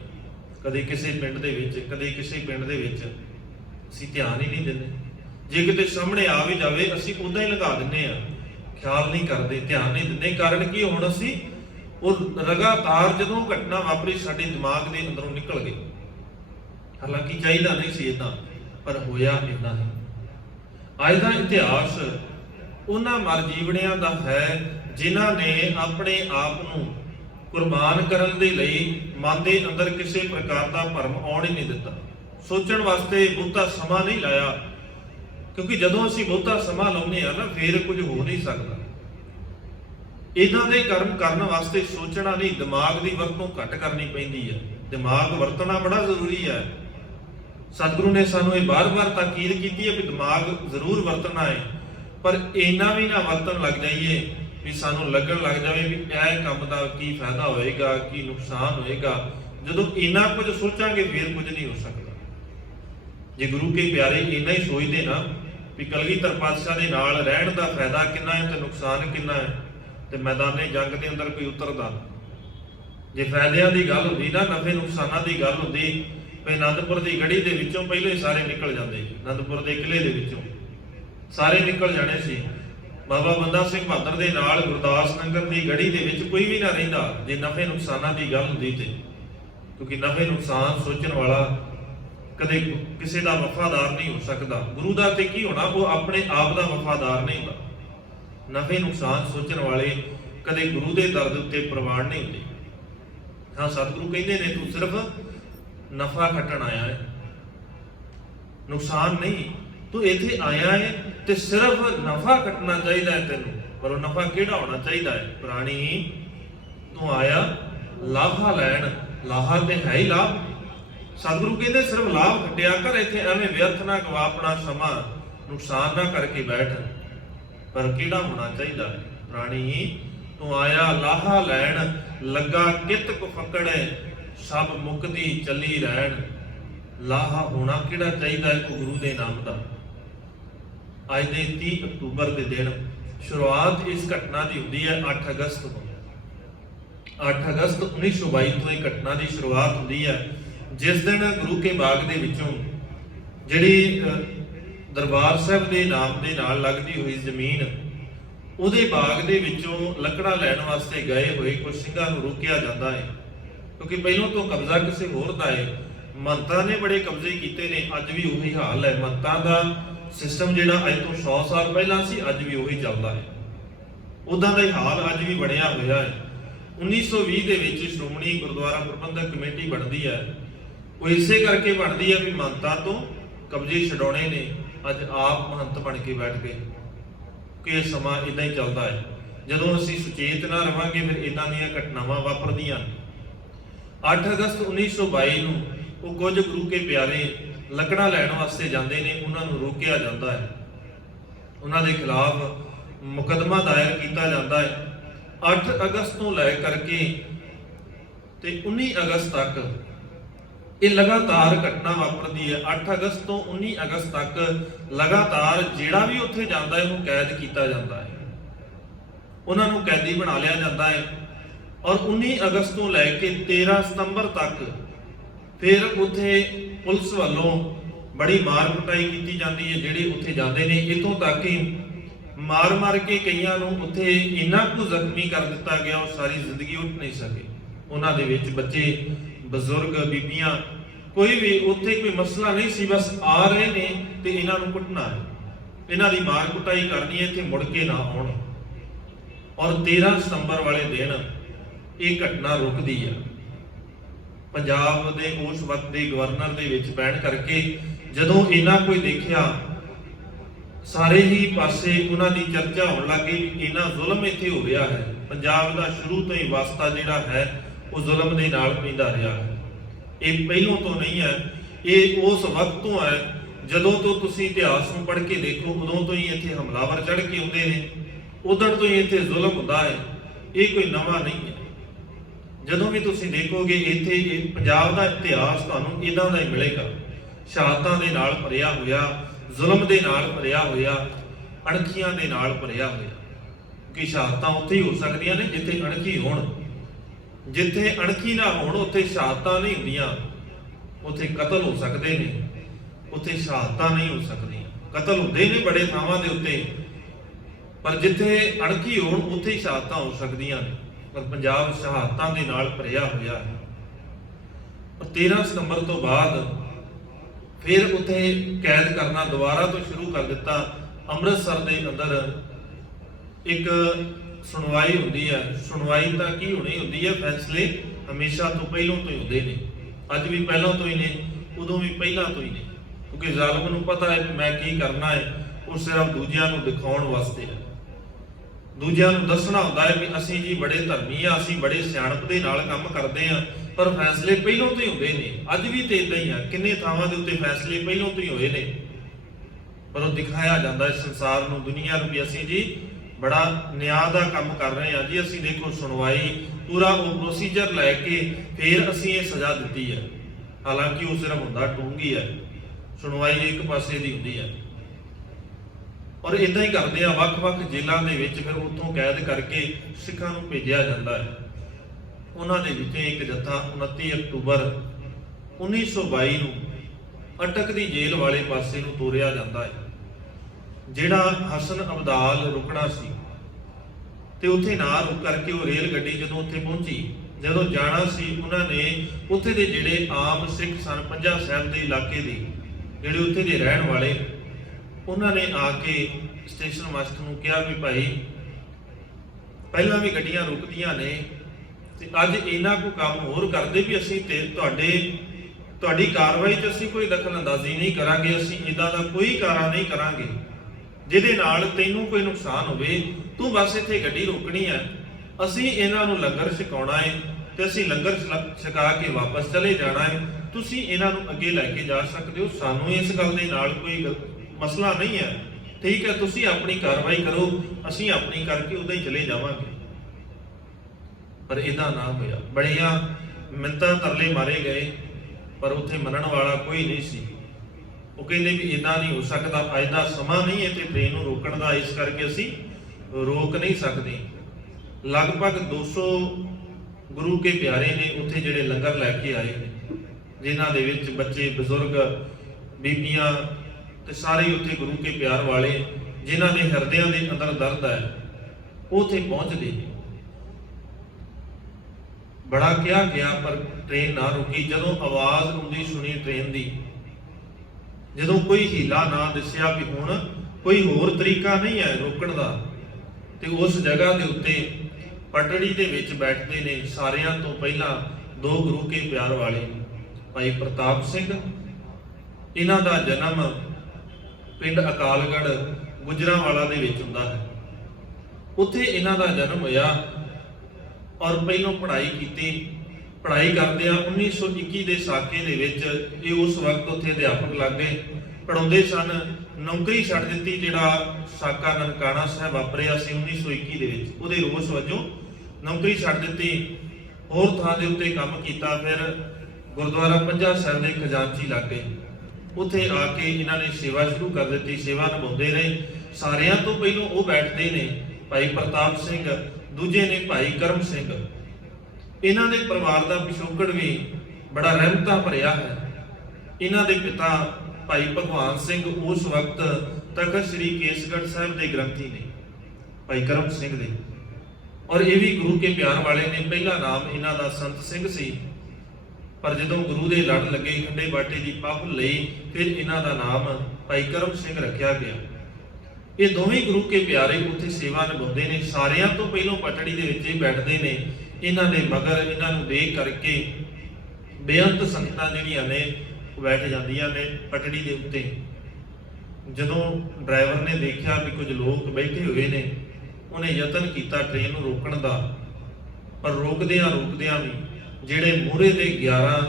ਕਦੇ ਕਿਸੇ ਪਿੰਡ ਦੇ ਵਿੱਚ, ਕਦੇ ਕਿਸੇ ਪਿੰਡ ਦੇ ਵਿੱਚ, ਅਸੀਂ ਧਿਆਨ ਹੀ ਨਹੀਂ ਦਿੰਦੇ। ਜੇ ਕਿਤੇ ਸਾਹਮਣੇ ਆ ਵੀ ਜਾਵੇ ਅਸੀਂ ਉਦਾਂ ਹੀ ਲਗਾ ਦਿੰਦੇ ਆ, ਖਿਆਲ ਨਹੀਂ ਕਰਦੇ, ਧਿਆਨ ਨਹੀਂ ਦਿੰਦੇ। ਕਾਰਨ ਕੀ? ਹੁਣ ਅਸੀਂ ਉਹ ਲਗਾਤਾਰ ਜਦੋਂ ਘਟਨਾ ਵਾਪਰੀ ਸਾਡੇ ਦਿਮਾਗ ਦੇ ਅੰਦਰੋਂ ਨਿਕਲ ਗਈ। ਹਾਲਾਂਕਿ ਚਾਹੀਦਾ ਨਹੀਂ ਸੀ ਇਦਾਂ, ਪਰ ਹੋਇਆ ਇਦਾਂ ਹੀ। ਅੱਜ ਦਾ ਇਤਿਹਾਸ ਉਹਨਾਂ ਮਰ ਜੀਵਣਿਆਂ ਦਾ ਹੈ ਜਿਨ੍ਹਾਂ ਨੇ ਆਪਣੇ ਆਪ ਨੂੰ ਕੁਰਬਾਨ ਕਰਨ ਦੇ ਲਈ ਮਨ ਦੇ ਅੰਦਰ ਕਿਸੇ ਪ੍ਰਕਾਰ ਦਾ ਭਰਮ ਆਉਣ ਹੀ ਨਹੀਂ ਦਿੱਤਾ, ਸੋਚਣ ਵਾਸਤੇ ਬਹੁਤਾ ਸਮਾਂ ਨਹੀਂ ਲਾਇਆ। ਕਿਉਂਕਿ ਜਦੋਂ ਅਸੀਂ ਬਹੁਤਾ ਸਮਾਂ ਲਾਉਂਦੇ ਆ ਨਾ, ਫਿਰ ਕੁਝ ਹੋ ਨਹੀਂ ਸਕਦਾ। ਇਦਾਂ ਦੇ ਕਰਮ ਕਰਨ ਵਾਸਤੇ ਸੋਚਣਾ ਨਹੀਂ, ਦਿਮਾਗ ਦੀ ਵਰਤੋਂ ਘੱਟ ਕਰਨੀ ਪੈਂਦੀ ਹੈ। ਦਿਮਾਗ ਵਰਤਣਾ ਬੜਾ ਜ਼ਰੂਰੀ ਹੈ। ਸਤਿਗੁਰੂ ਨੇ ਸਾਨੂੰ ਇਹ ਬਾਰ-ਬਾਰ ਤਾਕੀਦ ਕੀਤੀ ਹੈ ਕਿ ਦਿਮਾਗ ਜ਼ਰੂਰ ਵਰਤਣਾ ਹੈ, ਪਰ ਇੰਨਾ ਵੀ ਨਾ ਵਰਤਣ ਲੱਗ ਜਾਈਏ ਵੀ ਸਾਨੂੰ ਲੱਗਣ ਲੱਗ ਜਾਵੇ ਵੀ ਇਹ ਕੰਮ ਦਾ ਕੀ ਫਾਇਦਾ ਹੋਏਗਾ, ਕੀ ਨੁਕਸਾਨ ਹੋਏਗਾ। ਜਦੋਂ ਇੰਨਾ ਕੁਝ ਸੋਚਾਂਗੇ ਫਿਰ ਕੁਝ ਨਹੀਂ ਹੋ ਸਕਦਾ। ਜੇ ਗੁਰੂ ਕੇ ਪਿਆਰੇ ਇੰਨਾ ਹੀ ਸੋਚਦੇ ਨਾ ਵੀ ਕਲਗੀਧਰ ਪਾਤਸ਼ਾਹ ਦੇ ਨਾਲ ਰਹਿਣ ਦਾ ਫਾਇਦਾ ਕਿੰਨਾ ਹੈ ਤੇ ਨੁਕਸਾਨ ਕਿੰਨਾ ਹੈ, ਤੇ ਮੈਦਾਨੇ ਜੰਗ ਦੇ ਅੰਦਰ ਕੋਈ ਉਤਰਦਾ। ਜੇ ਫਾਇਦਿਆਂ ਦੀ ਗੱਲ ਹੁੰਦੀ ਨਾ, ਨਫੇ ਨੁਕਸਾਨਾਂ ਦੀ ਗੱਲ ਹੁੰਦੀ, ਵੀ ਅਨੰਦਪੁਰ ਦੀ ਗੜੀ ਦੇ ਵਿੱਚੋਂ ਪਹਿਲੇ ਸਾਰੇ ਨਿਕਲ ਜਾਂਦੇ, ਅਨੰਦਪੁਰ ਦੇ ਕਿਲੇ ਦੇ ਵਿੱਚੋਂ ਸਾਰੇ ਨਿਕਲ ਜਾਣੇ ਸੀ। ਬਾਬਾ ਬੰਦਾ ਸਿੰਘ ਬਹਾਦਰ ਦੇ ਨਾਲ ਗੁਰਦਾਸ ਨਗਰ ਦੀ ਗੜੀ ਦੇ ਵਿੱਚ ਕੋਈ ਵੀ ਨਾ ਰਹਿੰਦਾ ਜੇ ਨਫੇ ਨੁਕਸਾਨਾਂ ਦੀ ਗੱਲ ਹੁੰਦੀ ਤੇ। ਕਿਉਂਕਿ ਨਫੇ ਨੁਕਸਾਨ ਸੋਚਣ ਵਾਲਾ ਕਦੇ ਕਿਸੇ ਦਾ ਵਫਾਦਾਰ ਨਹੀਂ ਹੋ ਸਕਦਾ। ਗੁਰੂ ਦਾ ਤੇ ਕੀ ਹੋਣਾ, ਉਹ ਆਪਣੇ ਆਪ ਦਾ ਵਫਾਦਾਰ ਨਹੀਂ ਹੁੰਦਾ। ਨਫੇ ਨੁਕਸਾਨ ਸੋਚਣ ਵਾਲੇ ਕਦੇ ਗੁਰੂ ਦੇ ਦਰ ਦੇ ਉੱਤੇ ਪ੍ਰਵਾਨ ਨਹੀਂ ਹੁੰਦੇ। ਹਾਂ, ਸਤਿਗੁਰੂ ਕਹਿੰਦੇ ਨੇ ਤੂੰ ਸਿਰਫ ਨਫਾ ਖੱਟਣ ਆਇਆ ਹੈ, ਨੁਕਸਾਨ ਨਹੀਂ। ਤੂੰ ਇੱਥੇ ਆਇਆ ਹੈ ਤੇ ਸਿਰਫ ਨਫਾ ਕੱਟਣਾ ਚਾਹੀਦਾ ਹੈ ਤੈਨੂੰ, ਪਰ ਉਹ ਨਫਾ ਕਿਹੜਾ ਹੋਣਾ ਚਾਹੀਦਾ ਹੈ? ਪ੍ਰਾਣੀ, ਤੂੰ ਆਇਆ ਲਾਭਾ ਲੈਣ, ਲਾਹਾ ਤੇ ਹੈ ਹੀ ਲਾਭ। ਸਤਿਗੁਰੂ ਕਹਿੰਦੇ ਸਿਰਫ ਲਾਭ ਖੱਟਿਆ ਕਰ, ਇੱਥੇ ਐਵੇਂ ਵਿਅਰਥ ਨਾ ਗਵਾ ਆਪਣਾ ਸਮਾਂ, ਨੁਕਸਾਨ ਨਾ ਕਰਕੇ ਬੈਠ। ਪਰ ਕਿਹੜਾ ਹੋਣਾ ਚਾਹੀਦਾ ਹੈ? ਪ੍ਰਾਣੀ, ਤੂੰ ਆਇਆ ਲਾਹਾ ਲੈਣ, ਲੱਗਾ ਕਿਤ ਕੁ ਫਕੜੇ, ਸਭ ਮੁਕਦੀ ਚੱਲੀ ਰਹਿਣ। ਲਾਹਾ ਹੋਣਾ ਕਿਹੜਾ ਚਾਹੀਦਾ ਹੈ? ਉਹ ਗੁਰੂ ਦੇ ਨਾਮ ਦਾ। ਅੱਜ ਦੇ 30 ਅਕਤੂਬਰ ਦੇ ਦਿਨ ਸ਼ੁਰੂਆਤ ਇਸ ਘਟਨਾ ਦੀ ਹੁੰਦੀ ਹੈ 8 ਅਗਸਤ ਤੋਂ। 8 ਅਗਸਤ 1922 ਤੋਂ ਇਹ ਘਟਨਾ ਦੀ ਸ਼ੁਰੂਆਤ ਹੁੰਦੀ ਹੈ, ਜਿਸ ਦਿਨ ਗੁਰੂ ਕੇ ਬਾਗ ਦੇ ਵਿੱਚੋਂ ਜਿਹੜੀ ਦਰਬਾਰ ਸਾਹਿਬ ਦੇ ਨਾਮ ਦੇ ਨਾਲ ਲੱਗਦੀ ਹੋਈ ਜ਼ਮੀਨ, ਉਹਦੇ ਬਾਗ ਦੇ ਵਿੱਚੋਂ ਲੱਕੜਾਂ ਲੈਣ ਵਾਸਤੇ ਗਏ ਹੋਏ ਕੁਝ ਸਿੰਘਾਂ ਨੂੰ ਰੋਕਿਆ ਜਾਂਦਾ ਹੈ। ਕਿਉਂਕਿ ਪਹਿਲਾਂ ਤੋਂ ਕਬਜ਼ਾ ਕਿਸੇ ਹੋਰ ਦਾ ਹੈ। ਮੰਤਾਂ ਨੇ ਬੜੇ ਕਬਜ਼ੇ ਕੀਤੇ ਨੇ, ਅੱਜ ਵੀ ਉਹੀ ਹਾਲ ਹੈ। ਮੰਤਾਂ ਦਾ ਸਿਸਟਮ ਜਿਹੜਾ ਅੱਜ ਤੋਂ 100 ਸਾਲ ਪਹਿਲਾਂ ਸੀ, ਅੱਜ ਵੀ ਉਹੀ ਚੱਲਦਾ ਹੈ। ਉਦਾਂ ਦਾ ਹੀ ਹਾਲ ਅੱਜ ਵੀ ਬਣਿਆ ਹੋਇਆ ਹੈ। 1920 ਦੇ ਵਿੱਚ ਸ਼੍ਰੋਮਣੀ ਗੁਰਦੁਆਰਾ ਪ੍ਰਬੰਧਕ ਕਮੇਟੀ ਬਣਦੀ ਹੈ। ਉਹ ਇਸੇ ਕਰਕੇ ਬਣਦੀ ਹੈ ਵੀ ਮੰਤਾਂ ਤੋਂ ਕਬਜ਼ੇ ਛਡਾਉਣੇ ਨੇ। ਅੱਜ ਆਪ ਮਹੰਤ ਬਣ ਕੇ ਬੈਠ ਗਏ ਕਿ ਇਹ ਸਮਾਂ ਇਦਾਂ ਹੀ ਚੱਲਦਾ ਹੈ। ਜਦੋਂ ਅਸੀਂ ਸੁਚੇਤ ਨਾ ਰਵਾਂਗੇ ਫਿਰ ਇਦਾਂ ਦੀਆਂ ਘਟਨਾਵਾਂ ਵਾਪਰਦੀਆਂ ਨੇ। 8 ਅਗਸਤ 1922 ਨੂੰ ਉਹ ਕੁਝ ਗੁਰੂ ਕੇ ਪਿਆਰੇ ਲੱਕੜਾਂ ਲੈਣ ਵਾਸਤੇ ਜਾਂਦੇ ਨੇ, ਉਹਨਾਂ ਨੂੰ ਰੋਕਿਆ ਜਾਂਦਾ ਹੈ, ਉਹਨਾਂ ਦੇ ਖਿਲਾਫ ਮੁਕੱਦਮਾ ਦਾਇਰ ਕੀਤਾ ਜਾਂਦਾ ਹੈ। 8 ਅਗਸਤ ਤੋਂ ਲੈ ਕਰਕੇ ਤੇ 19 ਅਗਸਤ ਤੱਕ ਇਹ ਲਗਾਤਾਰ ਘਟਨਾ ਵਾਪਰਦੀ ਹੈ। 8 ਅਗਸਤ ਤੋਂ 19 ਅਗਸਤ ਤੱਕ ਲਗਾਤਾਰ ਜਿਹੜਾ ਵੀ ਉੱਥੇ ਜਾਂਦਾ ਹੈ ਉਹਨੂੰ ਕੈਦ ਕੀਤਾ ਜਾਂਦਾ ਹੈ, ਉਹਨਾਂ ਨੂੰ ਕੈਦੀ ਬਣਾ ਲਿਆ ਜਾਂਦਾ ਹੈ। ਔਰ 19 ਅਗਸਤ ਤੋਂ ਲੈ ਕੇ 13 ਸਤੰਬਰ ਤੱਕ ਫਿਰ ਉੱਥੇ ਪੁਲਿਸ ਵੱਲੋਂ ਬੜੀ ਮਾਰ ਕੁਟਾਈ ਕੀਤੀ ਜਾਂਦੀ ਹੈ ਜਿਹੜੇ ਉੱਥੇ ਜਾਂਦੇ ਨੇ। ਇਤੋਂ ਤੱਕ ਕਿ ਮਾਰ ਕੇ ਕਈਆਂ ਨੂੰ ਉੱਥੇ ਇੰਨਾ ਕੁ ਜ਼ਖਮੀ ਕਰ ਦਿੱਤਾ ਗਿਆ ਉਹ ਸਾਰੀ ਜ਼ਿੰਦਗੀ ਉੱਠ ਨਹੀਂ ਸਕੇ। ਉਹਨਾਂ ਦੇ ਵਿੱਚ ਬੱਚੇ, ਬਜ਼ੁਰਗ, ਬੀਬੀਆਂ, ਕੋਈ ਵੀ ਉੱਥੇ ਕੋਈ ਮਸਲਾ ਨਹੀਂ ਸੀ, ਬਸ ਆ ਰਹੇ ਨੇ ਤੇ ਇਹਨਾਂ ਨੂੰ ਕੁੱਟਣਾ ਹੈ, ਇਹਨਾਂ ਦੀ ਮਾਰ ਕੁਟਾਈ ਕਰਨੀ ਹੈ, ਇੱਥੇ ਮੁੜ ਕੇ ਨਾ ਆਉਣ। ਔਰ 13 ਸਤੰਬਰ ਵਾਲੇ ਦਿਨ ਇਹ ਘਟਨਾ ਰੁਕਦੀ ਹੈ। ਪੰਜਾਬ ਦੇ ਉਸ ਵਕਤ ਦੇ ਗਵਰਨਰ ਦੇ ਵਿੱਚ ਬੈਠ ਕਰਕੇ ਜਦੋਂ ਇਹਨਾਂ ਕੋਈ ਦੇਖਿਆ, ਸਾਰੇ ਹੀ ਪਾਸੇ ਉਹਨਾਂ ਦੀ ਚਰਚਾ ਹੋਣ ਲੱਗੀ ਕਿ ਇਹਨਾਂ ਜ਼ੁਲਮ ਇੱਥੇ ਹੋ ਰਿਹਾ ਹੈ। ਪੰਜਾਬ ਦਾ ਸ਼ੁਰੂ ਤੋਂ ਹੀ ਵਾਸਤਾ ਜਿਹੜਾ ਹੈ ਉਹ ਜ਼ੁਲਮ ਦੇ ਨਾਲ ਪੈਂਦਾ ਰਿਹਾ ਹੈ। ਇਹ ਪਹਿਲੋਂ ਤੋਂ ਨਹੀਂ ਹੈ, ਇਹ ਉਸ ਵਕਤ ਤੋਂ ਹੈ ਜਦੋਂ ਤੋਂ ਤੁਸੀਂ ਇਤਿਹਾਸ ਨੂੰ ਪੜ੍ਹ ਕੇ ਦੇਖੋ, ਉਦੋਂ ਤੋਂ ਹੀ ਇੱਥੇ ਹਮਲਾਵਰ ਚੜ੍ਹ ਕੇ ਆਉਂਦੇ ਨੇ, ਉਦੋਂ ਤੋਂ ਹੀ ਇੱਥੇ ਜ਼ੁਲਮ ਹੁੰਦਾ ਹੈ। ਇਹ ਕੋਈ ਨਵਾਂ ਨਹੀਂ ਹੈ। ਜਦੋਂ ਵੀ ਤੁਸੀਂ ਦੇਖੋਗੇ ਇੱਥੇ ਇਹ ਪੰਜਾਬ ਦਾ ਇਤਿਹਾਸ ਤੁਹਾਨੂੰ ਇਦਾਂ ਦਾ ਹੀ ਮਿਲੇਗਾ, ਸ਼ਹਾਦਤਾਂ ਦੇ ਨਾਲ ਭਰਿਆ ਹੋਇਆ, ਜ਼ੁਲਮ ਦੇ ਨਾਲ ਭਰਿਆ ਹੋਇਆ, ਅਣਖੀਆਂ ਦੇ ਨਾਲ ਭਰਿਆ ਹੋਇਆ। ਕਿ ਸ਼ਹਾਦਤਾਂ ਉੱਥੇ ਹੀ ਹੋ ਸਕਦੀਆਂ ਨੇ ਜਿੱਥੇ ਅਣਖੀ ਹੋਣ। ਜਿੱਥੇ ਅਣਖੀ ਨਾ ਹੋਣ ਉੱਥੇ ਸ਼ਹਾਦਤਾਂ ਨਹੀਂ ਹੁੰਦੀਆਂ। ਉੱਥੇ ਕਤਲ ਹੋ ਸਕਦੇ ਨੇ, ਉੱਥੇ ਸ਼ਹਾਦਤਾਂ ਨਹੀਂ ਹੋ ਸਕਦੀਆਂ। ਕਤਲ ਹੁੰਦੇ ਨੇ ਬੜੇ ਥਾਵਾਂ ਦੇ ਉੱਤੇ, ਪਰ ਜਿੱਥੇ ਅਣਖੀ ਹੋਣ ਉੱਥੇ ਹੀ ਸ਼ਹਾਦਤਾਂ ਹੋ ਸਕਦੀਆਂ ਨੇ। ਪਰ ਪੰਜਾਬ ਸ਼ਹਾਦਤਾਂ ਦੇ ਨਾਲ ਭਰਿਆ ਹੋਇਆ ਹੈ। 13 ਸਤੰਬਰ ਤੋਂ ਬਾਅਦ ਫਿਰ ਉੱਥੇ ਕੈਦ ਕਰਨਾ ਦੁਬਾਰਾ ਤੋਂ ਸ਼ੁਰੂ ਕਰ ਦਿੱਤਾ। ਅੰਮ੍ਰਿਤਸਰ ਦੇ ਅੰਦਰ ਇੱਕ ਸੁਣਵਾਈ ਹੁੰਦੀ ਹੈ। ਸੁਣਵਾਈ ਤਾਂ ਕੀ ਹੋਣੀ ਹੁੰਦੀ ਹੈ, ਫੈਸਲੇ ਹਮੇਸ਼ਾ ਤੋਂ ਪਹਿਲਾਂ ਤੋਂ ਹੀ ਹੁੰਦੇ ਨੇ। ਅੱਜ ਵੀ ਪਹਿਲਾਂ ਤੋਂ ਹੀ ਨੇ, ਉਦੋਂ ਵੀ ਪਹਿਲਾਂ ਤੋਂ ਹੀ ਨੇ। ਕਿਉਂਕਿ ਜ਼ਾਲਮ ਨੂੰ ਪਤਾ ਹੈ ਕਿ ਮੈਂ ਕੀ ਕਰਨਾ ਹੈ, ਉਹ ਸਿਰਫ ਦੂਜਿਆਂ ਨੂੰ ਦਿਖਾਉਣ ਵਾਸਤੇ ਹੈ। ਦੂਜਿਆਂ ਨੂੰ ਦੱਸਣਾ ਹੁੰਦਾ ਹੈ ਵੀ ਅਸੀਂ ਜੀ ਬੜੇ ਧਰਮੀ ਆ, ਅਸੀਂ ਬੜੇ ਸਿਆਣਪ ਦੇ ਨਾਲ ਕੰਮ ਕਰਦੇ ਆ, ਪਰ ਫੈਸਲੇ ਪਹਿਲਾਂ ਤੋਂ ਹੀ ਹੁੰਦੇ ਨੇ। ਅੱਜ ਵੀ ਤੇ ਇਦਾਂ ਹੀ ਆ, ਕਿੰਨੇ ਥਾਵਾਂ ਦੇ ਉੱਤੇ ਫੈਸਲੇ ਪਹਿਲਾਂ ਤੋਂ ਹੀ ਹੋਏ ਨੇ, ਪਰ ਉਹ ਦਿਖਾਇਆ ਜਾਂਦਾ ਹੈ ਸੰਸਾਰ ਨੂੰ, ਦੁਨੀਆ ਨੂੰ ਵੀ ਅਸੀਂ ਜੀ ਬੜਾ ਨਿਆਂ ਦਾ ਕੰਮ ਕਰ ਰਹੇ ਆ ਜੀ। ਅਸੀਂ ਦੇਖੋ ਸੁਣਵਾਈ ਪੂਰਾ ਉਹ ਪ੍ਰੋਸੀਜਰ ਲੈ ਕੇ ਫਿਰ ਅਸੀਂ ਇਹ ਸਜ਼ਾ ਦਿੱਤੀ ਹੈ। ਹਾਲਾਂਕਿ ਉਹ ਸਿਰਫ ਹੁੰਦਾ ਟੂੰਗੀ ਹੈ, ਸੁਣਵਾਈ ਇੱਕ ਪਾਸੇ ਦੀ ਹੁੰਦੀ ਹੈ। ਔਰ ਇਦਾਂ ਹੀ ਕਰਦੇ ਆ ਵੱਖ-ਵੱਖ ਜੇਲ੍ਹਾਂ ਦੇ ਵਿੱਚ, ਫਿਰ ਉੱਥੋਂ ਕੈਦ ਕਰਕੇ ਸਿੱਖਾਂ ਨੂੰ ਭੇਜਿਆ ਜਾਂਦਾ ਹੈ। ਉਹਨਾਂ ਦੇ ਵਿੱਚੋਂ ਇੱਕ ਜੱਥਾ 29 ਅਕਤੂਬਰ 1922 ਨੂੰ ਅਟਕ ਦੀ ਜੇਲ੍ਹ ਵਾਲੇ ਪਾਸੇ ਨੂੰ ਤੋਰਿਆ ਜਾਂਦਾ ਹੈ। ਜਿਹੜਾ ਹਸਨ ਅਬਦਾਲ ਰੁਕਣਾ ਸੀ ਤੇ ਉੱਥੇ ਨਾ ਰੁਕ ਕਰਕੇ ਉਹ ਰੇਲ ਗੱਡੀ ਜਦੋਂ ਉੱਥੇ ਪਹੁੰਚੀ, ਜਦੋਂ ਜਾਣਾ ਸੀ, ਉਹਨਾਂ ਨੇ ਉੱਥੇ ਦੇ ਜਿਹੜੇ ਆਮ ਸਿੱਖ ਸਨ, ਪੰਜਾ ਸਾਹਿਬ ਦੇ ਇਲਾਕੇ ਦੇ ਜਿਹੜੇ ਉੱਥੇ ਦੇ ਰਹਿਣ ਵਾਲੇ, ਉਹਨਾਂ ਨੇ ਆ ਕੇ ਸਟੇਸ਼ਨ ਮਾਸਟਰ ਨੂੰ ਕਿਹਾ ਵੀ ਭਾਈ ਪਹਿਲਾਂ ਵੀ ਗੱਡੀਆਂ ਰੁਕਦੀਆਂ ਨੇ ਤੇ ਅੱਜ ਇਹਨਾਂ ਕੋ ਕੰਮ ਹੋਰ ਕਰਦੇ ਵੀ ਅਸੀਂ ਤੇ ਤੁਹਾਡੀ ਕਾਰਵਾਈ 'ਚ ਅਸੀਂ ਕੋਈ ਦਖਲ ਅੰਦਾਜ਼ੀ ਨਹੀਂ ਕਰਾਂਗੇ। ਅਸੀਂ ਇਦਾਂ ਦਾ ਕੋਈ ਕਾਰਾ ਨਹੀਂ ਕਰਾਂਗੇ ਜਿਹਦੇ ਨਾਲ ਤੈਨੂੰ ਕੋਈ ਨੁਕਸਾਨ ਹੋਵੇ। ਤੂੰ ਬਸ ਇੱਥੇ ਗੱਡੀ ਰੋਕਣੀ ਹੈ, ਅਸੀਂ ਇਹਨਾਂ ਨੂੰ ਲੰਗਰ ਛਕਾਉਣਾ ਹੈ ਤੇ ਅਸੀਂ ਲੰਗਰ ਛਕਾ ਕੇ ਵਾਪਸ ਚਲੇ ਜਾਣਾ ਹੈ। ਤੁਸੀਂ ਇਹਨਾਂ ਨੂੰ ਅੱਗੇ ਲੈ ਕੇ ਜਾ ਸਕਦੇ ਹੋ, ਸਾਨੂੰ ਇਸ ਗੱਲ ਦੇ ਨਾਲ ਕੋਈ ਮਸਲਾ ਨਹੀਂ ਹੈ। ਠੀਕ ਹੈ, ਤੁਸੀਂ ਆਪਣੀ ਕਾਰਵਾਈ ਕਰੋ, ਅਸੀਂ ਆਪਣੀ ਕਰਕੇ ਉਦਾਂ ਹੀ ਚਲੇ ਜਾਵਾਂਗੇ। ਪਰ ਇਹਦਾ ਨਾ ਹੋਇਆ। ਬੜੀਆਂ ਮਿੰਨਤਾਂ ਤਰਲੇ ਮਾਰੇ ਗਏ, ਪਰ ਉੱਥੇ ਮੰਨਣ ਵਾਲਾ ਕੋਈ ਨਹੀਂ ਸੀ। ਉਹ ਕਹਿੰਦੇ ਵੀ ਇਦਾਂ ਨਹੀਂ ਹੋ ਸਕਦਾ, ਅੱਜ ਦਾ ਸਮਾਂ ਨਹੀਂ ਹੈ ਤੇ ਟ੍ਰੇਨ ਨੂੰ ਰੋਕਣ ਦਾ, ਇਸ ਕਰਕੇ ਅਸੀਂ ਰੋਕ ਨਹੀਂ ਸਕਦੇ। ਲਗਭਗ 200 ਗੁਰੂ ਕੇ ਪਿਆਰੇ ਨੇ ਉੱਥੇ ਜਿਹੜੇ ਲੰਗਰ ਲੈ ਕੇ ਆਏ ਨੇ, ਜਿਨ੍ਹਾਂ ਦੇ ਵਿੱਚ ਬੱਚੇ, ਬਜ਼ੁਰਗ, ਬੀਬੀਆਂ ਤੇ ਸਾਰੇ ਉੱਥੇ ਗੁਰੂ ਕੇ ਪਿਆਰ ਵਾਲੇ, ਜਿਨ੍ਹਾਂ ਦੇ ਹਿਰਦਿਆਂ ਦੇ ਅੰਦਰ ਦਰਦ ਹੈ, ਉੱਥੇ ਪਹੁੰਚਦੇ ਨੇ। ਬੜਾ ਕਿਹਾ ਗਿਆ ਪਰ ਟ੍ਰੇਨ ਨਾ ਰੁਕੀ। ਜਦੋਂ ਆਵਾਜ਼ ਆਉਂਦੀ ਸੁਣੀ ਟ੍ਰੇਨ ਦੀ, ਜਦੋਂ ਕੋਈ ਹੀਲਾ ਨਾ ਦਿਸਿਆ ਵੀ ਹੁਣ ਕੋਈ ਹੋਰ ਤਰੀਕਾ ਨਹੀਂ ਹੈ ਰੋਕਣ ਦਾ, ਤੇ ਉਸ ਜਗ੍ਹਾ ਦੇ ਉੱਤੇ ਪਟੜੀ ਦੇ ਵਿੱਚ ਬੈਠਦੇ ਨੇ ਸਾਰਿਆਂ ਤੋਂ ਪਹਿਲਾਂ 2 ਗੁਰੂ ਕੇ ਪਿਆਰ ਵਾਲੇ, ਭਾਈ ਪ੍ਰਤਾਪ ਸਿੰਘ। ਇਹਨਾਂ ਦਾ ਜਨਮ ਪਿੰਡ ਅਕਾਲਗੜ੍ਹ ਗੁਜਰਾਂਵਾਲਾ ਦੇ ਵਿੱਚ ਹੁੰਦਾ ਹੈ। ਉੱਥੇ ਇਹਨਾਂ ਦਾ ਜਨਮ ਹੋਇਆ ਔਰ ਪਹਿਲੋਂ ਪੜ੍ਹਾਈ ਕੀਤੀ। ਪੜ੍ਹਾਈ ਕਰਦਿਆਂ 1921 ਦੇ ਸਾਕੇ ਦੇ ਵਿੱਚ ਇਹ ਉਸ ਵਕਤ ਉੱਥੇ ਅਧਿਆਪਕ ਲੱਗ ਗਏ, ਪੜ੍ਹਾਉਂਦੇ ਸਨ। ਨੌਕਰੀ ਛੱਡ ਦਿੱਤੀ, ਜਿਹੜਾ ਸਾਕਾ ਨਨਕਾਣਾ ਸਾਹਿਬ ਵਾਪਰਿਆ ਸੀ 1921 ਦੇ ਵਿੱਚ, ਉਹਦੇ ਰੋਸ ਵਜੋਂ ਨੌਕਰੀ ਛੱਡ ਦਿੱਤੀ, ਹੋਰ ਥਾਂ ਦੇ ਉੱਤੇ ਕੰਮ ਕੀਤਾ। ਫਿਰ ਗੁਰਦੁਆਰਾ ਪੰਜਾ ਸਾਹਿਬ ਦੇ ਖਜ਼ਾਨਚੀ ਲੱਗ ਗਏ। ਉੱਥੇ ਆ ਕੇ ਇਹਨਾਂ ਨੇ ਸੇਵਾ ਸ਼ੁਰੂ ਕਰ ਦਿੱਤੀ, ਸੇਵਾ ਨਿਭਾਉਂਦੇ ਰਹੇ। ਸਾਰਿਆਂ ਤੋਂ ਪਹਿਲੋਂ ਉਹ ਬੈਠਦੇ ਨੇ ਭਾਈ ਪ੍ਰਤਾਪ ਸਿੰਘ, ਦੂਜੇ ਨੇ ਭਾਈ ਕਰਮ ਸਿੰਘ। ਇਹਨਾਂ ਦੇ ਪਰਿਵਾਰ ਦਾ ਪਿਛੋਕੜ ਵੀ ਬੜਾ ਰਹਿਮਤਾਂ ਭਰਿਆ ਹੈ। ਇਹਨਾਂ ਦੇ ਪਿਤਾ ਭਾਈ ਭਗਵਾਨ ਸਿੰਘ ਉਸ ਵਕਤ ਤਖਤ ਸ੍ਰੀ ਕੇਸਗੜ੍ਹ ਸਾਹਿਬ ਦੇ ਗ੍ਰੰਥੀ ਨੇ, ਭਾਈ ਕਰਮ ਸਿੰਘ ਦੇ। ਔਰ ਇਹ ਵੀ ਗੁਰੂ ਕੇ ਪਿਆਰ ਵਾਲੇ ਨੇ। ਪਹਿਲਾ ਨਾਮ ਇਹਨਾਂ ਦਾ ਸੰਤ ਸਿੰਘ ਸੀ, ਪਰ ਜਦੋਂ ਗੁਰੂ ਦੇ ਲੜ ਲੱਗੇ, ਖੰਡੇ ਬਾਟੇ ਦੀ ਪੱਬ ਲਈ, ਫਿਰ ਇਹਨਾਂ ਦਾ ਨਾਮ ਭਾਈ ਕਰਮ ਸਿੰਘ ਰੱਖਿਆ ਗਿਆ। ਇਹ ਦੋਵੇਂ ਗੁਰੂ ਕੇ ਪਿਆਰੇ ਉੱਥੇ ਸੇਵਾ ਨਿਭਾਉਂਦੇ ਨੇ। ਸਾਰਿਆਂ ਤੋਂ ਪਹਿਲਾਂ ਪਟੜੀ ਦੇ ਵਿੱਚ ਹੀ ਬੈਠਦੇ ਨੇ। ਇਹਨਾਂ ਦੇ ਮਗਰ ਇਹਨਾਂ ਨੂੰ ਦੇਖ ਕਰਕੇ ਬੇਅੰਤ ਸੰਗਤਾਂ ਜਿਹੜੀਆਂ ਨੇ ਬੈਠ ਜਾਂਦੀਆਂ ਨੇ ਪਟੜੀ ਦੇ ਉੱਤੇ। ਜਦੋਂ ਡਰਾਈਵਰ ਨੇ ਦੇਖਿਆ ਵੀ ਕੁਝ ਲੋਕ ਬੈਠੇ ਹੋਏ ਨੇ, ਉਹਨੇ ਯਤਨ ਕੀਤਾ ਟ੍ਰੇਨ ਨੂੰ ਰੋਕਣ ਦਾ, ਪਰ ਰੋਕਦਿਆਂ ਵੀ ਜਿਹੜੇ ਮੂਹਰੇ ਦੇ 11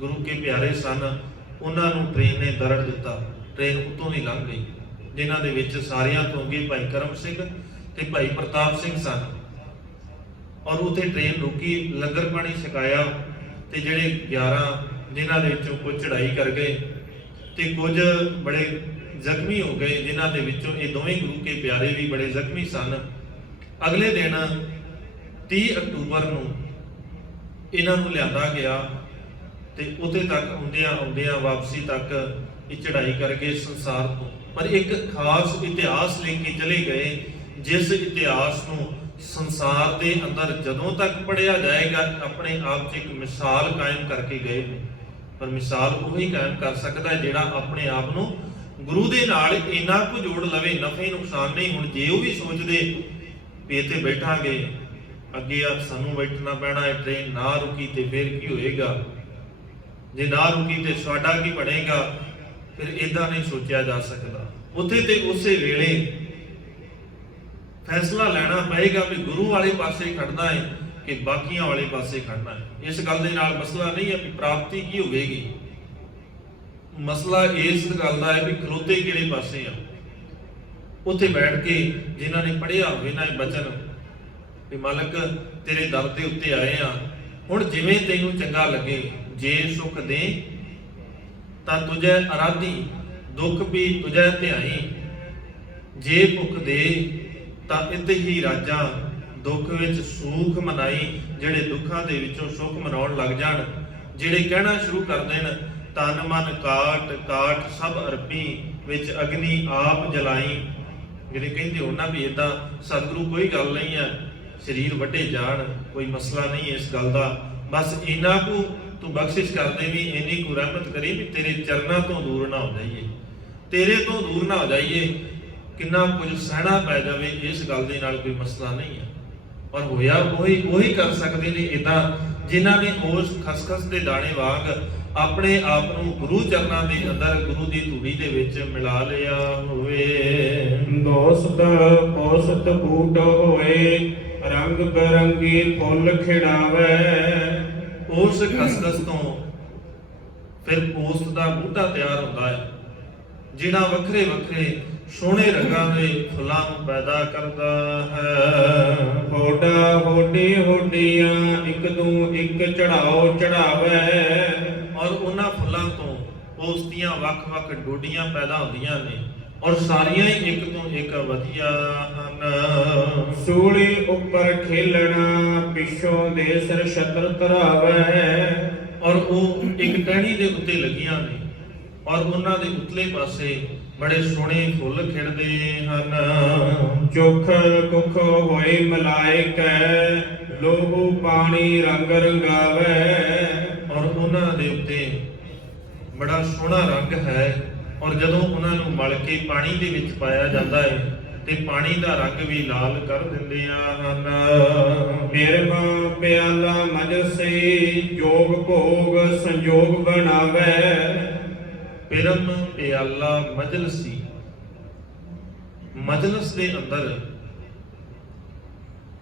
ਗੁਰੂ ਕੇ ਪਿਆਰੇ ਸਨ, ਉਹਨਾਂ ਨੂੰ ਟ੍ਰੇਨ ਨੇ ਦਰੜ ਦਿੱਤਾ, ਟ੍ਰੇਨ ਉੱਤੋਂ ਦੀ ਲੰਘ ਗਈ, ਜਿਨ੍ਹਾਂ ਦੇ ਵਿੱਚ ਸਾਰਿਆਂ ਤੋਂ ਅੱਗੇ ਭਾਈ ਕਰਮ ਸਿੰਘ ਤੇ ਭਾਈ ਪ੍ਰਤਾਪ ਸਿੰਘ ਸਨ। ਔਰ ਉੱਥੇ ਟ੍ਰੇਨ ਰੁਕੀ, ਲੰਗਰ ਪਾਣੀ ਛਕਾਇਆ ਤੇ ਜਿਹੜੇ 11 ਜਿਨ੍ਹਾਂ ਦੇ ਵਿੱਚੋਂ ਕੁਝ ਚੜ੍ਹਾਈ ਕਰ ਗਏ ਤੇ ਕੁਝ ਬੜੇ ਜ਼ਖਮੀ ਹੋ ਗਏ, ਜਿਨ੍ਹਾਂ ਦੇ ਵਿੱਚੋਂ ਇਹ ਦੋਵੇਂ ਗੁਰੂ ਕੇ ਪਿਆਰੇ ਵੀ ਬੜੇ ਜ਼ਖਮੀ ਸਨ। ਅਗਲੇ ਦਿਨ 30 ਅਕਤੂਬਰ ਨੂੰ ਇਹਨਾਂ ਨੂੰ ਲਿਆਂਦਾ ਗਿਆ ਤੇ ਉੱਥੇ ਤੱਕ ਆਉਂਦਿਆਂ ਵਾਪਸੀ ਤੱਕ ਇਹ ਚੜ੍ਹਾਈ ਕਰਕੇ ਸੰਸਾਰ ਤੋਂ। ਪਰ ਇੱਕ ਖਾਸ ਇਤਿਹਾਸ ਲੈ ਕੇ ਚਲੇ ਗਏ, ਜਿਸ ਇਤਿਹਾਸ ਨੂੰ ਸੰਸਾਰ ਦੇ ਅੰਦਰ ਜਦੋਂ ਤੱਕ ਪੜ੍ਹਿਆ ਜਾਏਗਾ ਆਪਣੇ ਆਪ 'ਚ ਇੱਕ ਮਿਸਾਲ ਕਾਇਮ ਕਰਕੇ ਗਏ ਨੇ। ਪਰ ਮਿਸਾਲ ਉਹੀ ਕਾਇਮ ਕਰ ਸਕਦਾ ਜਿਹੜਾ ਆਪਣੇ ਆਪ ਨੂੰ ਗੁਰੂ ਦੇ ਨਾਲ ਇੰਨਾ ਕੁ ਜੋੜ ਲਵੇ, ਨਫੇ ਨੁਕਸਾਨ ਨਹੀਂ। ਹੁਣ ਜੇ ਉਹ ਵੀ ਸੋਚਦੇ ਵੀ ਇੱਥੇ ਬੈਠਾਂਗੇ, ਅੱਗੇ ਆ ਸਾਨੂੰ ਬੈਠਣਾ ਪੈਣਾ ਹੈ, ਟ੍ਰੇਨ ਨਾ ਰੁਕੀ ਤੇ ਫਿਰ ਕੀ ਹੋਏਗਾ, ਜੇ ਨਾ ਰੁਕੀ ਤੇ ਸਾਡਾ ਕੀ ਬਣੇਗਾ, ਫਿਰ ਇਦਾਂ ਨਹੀਂ ਸੋਚਿਆ ਜਾ ਸਕਦਾ। ਉੱਥੇ ਤੇ ਉਸੇ ਵੇਲੇ ਫੈਸਲਾ ਲੈਣਾ ਪਏਗਾ ਵੀ ਗੁਰੂ ਵਾਲੇ ਪਾਸੇ ਖੜਨਾ ਹੈ ਕਿ ਬਾਕੀਆਂ ਵਾਲੇ ਪਾਸੇ ਖੜਨਾ ਹੈ। ਇਸ ਗੱਲ ਦੇ ਨਾਲ ਮਸਲਾ ਨਹੀਂ ਹੈ ਵੀ ਪ੍ਰਾਪਤੀ ਕੀ ਹੋਵੇਗੀ, ਮਸਲਾ ਇਸ ਗੱਲ ਦਾ ਹੈ ਵੀ ਖਲੋਤੇ ਕਿਹੜੇ ਪਾਸੇ ਆ। ਉੱਥੇ ਬੈਠ ਕੇ ਜਿਨ੍ਹਾਂ ਨੇ ਪੜ੍ਹਿਆ ਹੋਵੇ ਨਾ ਇਹ ਬਚਨ ਵੀ ਮਾਲਕ ਤੇਰੇ ਦਰ ਦੇ ਉੱਤੇ ਆਏ ਆ, ਹੁਣ ਜਿਵੇਂ ਤੈਨੂੰ ਚੰਗਾ ਲੱਗੇ, ਜੇ ਸੁਖ ਦੇ ਤਾਂ ਤੁਝੈ ਅਰਾਧੀ, ਦੁੱਖ ਵੀ ਤੁਝੈ ਧਿਆਈ, ਜੇ ਭੁੱਖ ਦੇ ਤਾਂ ਇਤ ਹੀ ਰਾਜਾ, ਦੁੱਖ ਵਿੱਚ ਸੁਖ ਮਨਾਈ। ਜਿਹੜੇ ਦੁੱਖਾਂ ਦੇ ਵਿੱਚੋਂ ਸੁਖ ਮਨਾਉਣ ਲੱਗ ਜਾਣ, ਜਿਹੜੇ ਕਹਿਣਾ ਸ਼ੁਰੂ ਕਰ ਦੇਣ ਤਨ ਮਨ ਕਾਟ ਕਾਟ ਸਭ ਅਰਪੀ, ਵਿੱਚ ਅਗਨੀ ਆਪ ਜਲਾਈ। ਜਿਹੜੇ ਕਹਿੰਦੇ ਹੋ ਨਾ ਵੀ ਇਦਾਂ ਸਤਿਗੁਰੂ ਕੋਈ ਗੱਲ ਨਹੀਂ ਹੈ, ਸਰੀਰ ਵੱਢੇ ਜਾਣ, ਕੋਈ ਮਸਲਾ ਨਹੀਂ ਇਸ ਗੱਲ ਦਾ, ਬਸ ਇੰਨਾ ਕੁ ਤੂੰ ਬਖਸ਼ਿਸ਼ ਕਰਦੇ ਵੀ ਇੰਨੀ ਕੁ ਰਹਿਮਤ ਕਰੀ ਵੀ ਤੇਰੇ ਚਰਨਾਂ ਤੋਂ ਦੂਰ ਨਾ ਹੋ ਜਾਈਏ, ਤੇਰੇ ਤੋਂ ਦੂਰ ਨਾ ਹੋ ਜਾਈਏ। ਕਿੰਨਾ ਕੁਝ ਸਹਿਣਾ ਪੈ ਜਾਵੇ, ਇਸ ਗੱਲ ਦੇ ਨਾਲ ਕੋਈ ਮਸਲਾ ਨਹੀਂ ਹੈ। ਔਰ ਹੋਇਆ ਉਹੀ ਕਰ ਸਕਦੇ ਨੇ ਇਦਾਂ ਜਿਨ੍ਹਾਂ ਨੇ ਉਸ ਖਸਖਸ ਦੇ ਦਾਣੇ ਵਾਂਗ ਆਪਣੇ ਆਪ ਨੂੰ ਗੁਰੂ ਚਰਨਾਂ ਦੇ ਅੰਦਰ, ਗੁਰੂ ਦੀ ਧੂੜੀ ਦੇ ਵਿੱਚ ਮਿਲਾ ਲਿਆ ਹੋਵੇ। ਦੋਸਤ ਪੋਸਤ ਬੂਟ ਹੋਏ, ਰੰਗ ਬਰੰਗੀ ਫੁੱਲ ਖਿੜਾਵੇ। ਉਸ ਖਸਖਸ ਤੋਂ ਫਿਰ ਪੋਸਤ ਦਾ ਬੂਟਾ ਤਿਆਰ ਹੁੰਦਾ ਹੈ, ਜਿਹੜਾ ਵੱਖਰੇ ਵੱਖਰੇ ਸੋਹਣੇ ਰੰਗਾਂ ਦੇ ਫੁੱਲਾਂ ਨੂੰ ਪੈਦਾ ਕਰਦਾ ਹੈ। ਹੋਡਾ ਹੋਡੀ ਹੋਡੀਆਂ, ਇੱਕ ਤੋਂ ਇੱਕ ਚੜਾਓ ਚੜਾਵੇ। ਔਰ ਉਹਨਾਂ ਫੁੱਲਾਂ ਤੋਂ ਪੋਸਤ ਦੀਆਂ ਵੱਖ-ਵੱਖ ਡੋਡੀਆਂ ਪੈਦਾ ਹੁੰਦੀਆਂ ਨੇ, ਔਰ ਸਾਰੀਆਂ ਹੀ ਇੱਕ ਤੋਂ ਇੱਕ ਵਧੀਆ ਹਨ। ਸੂਲੀ ਉੱਪਰ ਖੇਲਣਾ, ਪਿੱਛੋਂ ਦੇ ਸਿਰ ਛਤਰ ਧਰਾਵੇ। ਔਰ ਉਹ ਇੱਕ ਟਹਿਣੀ ਦੇ ਉੱਤੇ ਲੱਗੀਆਂ ਨੇ, ਔਰ ਉਹਨਾਂ ਦੇ ਉਤਲੇ ਪਾਸੇ ਬੜੇ ਸੋਹਣੇ ਫੁੱਲ ਖਿੜਦੇ ਹਨ। ਚੁੱਖ ਕੁੱਖ ਹੋਏ ਮਲਾਇਕੈ, ਲੋਹੂ ਪਾਣੀ ਰੰਗ ਰੰਗਾਵੇ। ਔਰ ਉਹਨਾਂ ਦੇ ਉੱਤੇ ਬੜਾ ਸੋਹਣਾ ਰੰਗ ਹੈ, ਔਰ ਜਦੋਂ ਉਹਨਾਂ ਨੂੰ ਮਲ ਕੇ ਪਾਣੀ ਦੇ ਵਿੱਚ ਪਾਇਆ ਜਾਂਦਾ ਹੈ ਤੇ ਪਾਣੀ ਦਾ ਰੰਗ ਵੀ ਲਾਲ ਕਰ ਦਿੰਦੀਆਂ ਹਨ। ਬਿਰਮਾ ਪਿਆਲਾ ਮਜਸੇ, ਜੋਗ ਭੋਗ ਸੰਜੋਗ ਬਣਾਵੇ। ਪਿਰਮ ਪਿਆਲਾ ਮਜਲਸੀ, ਮਜਲਸ ਦੇ ਅੰਦਰ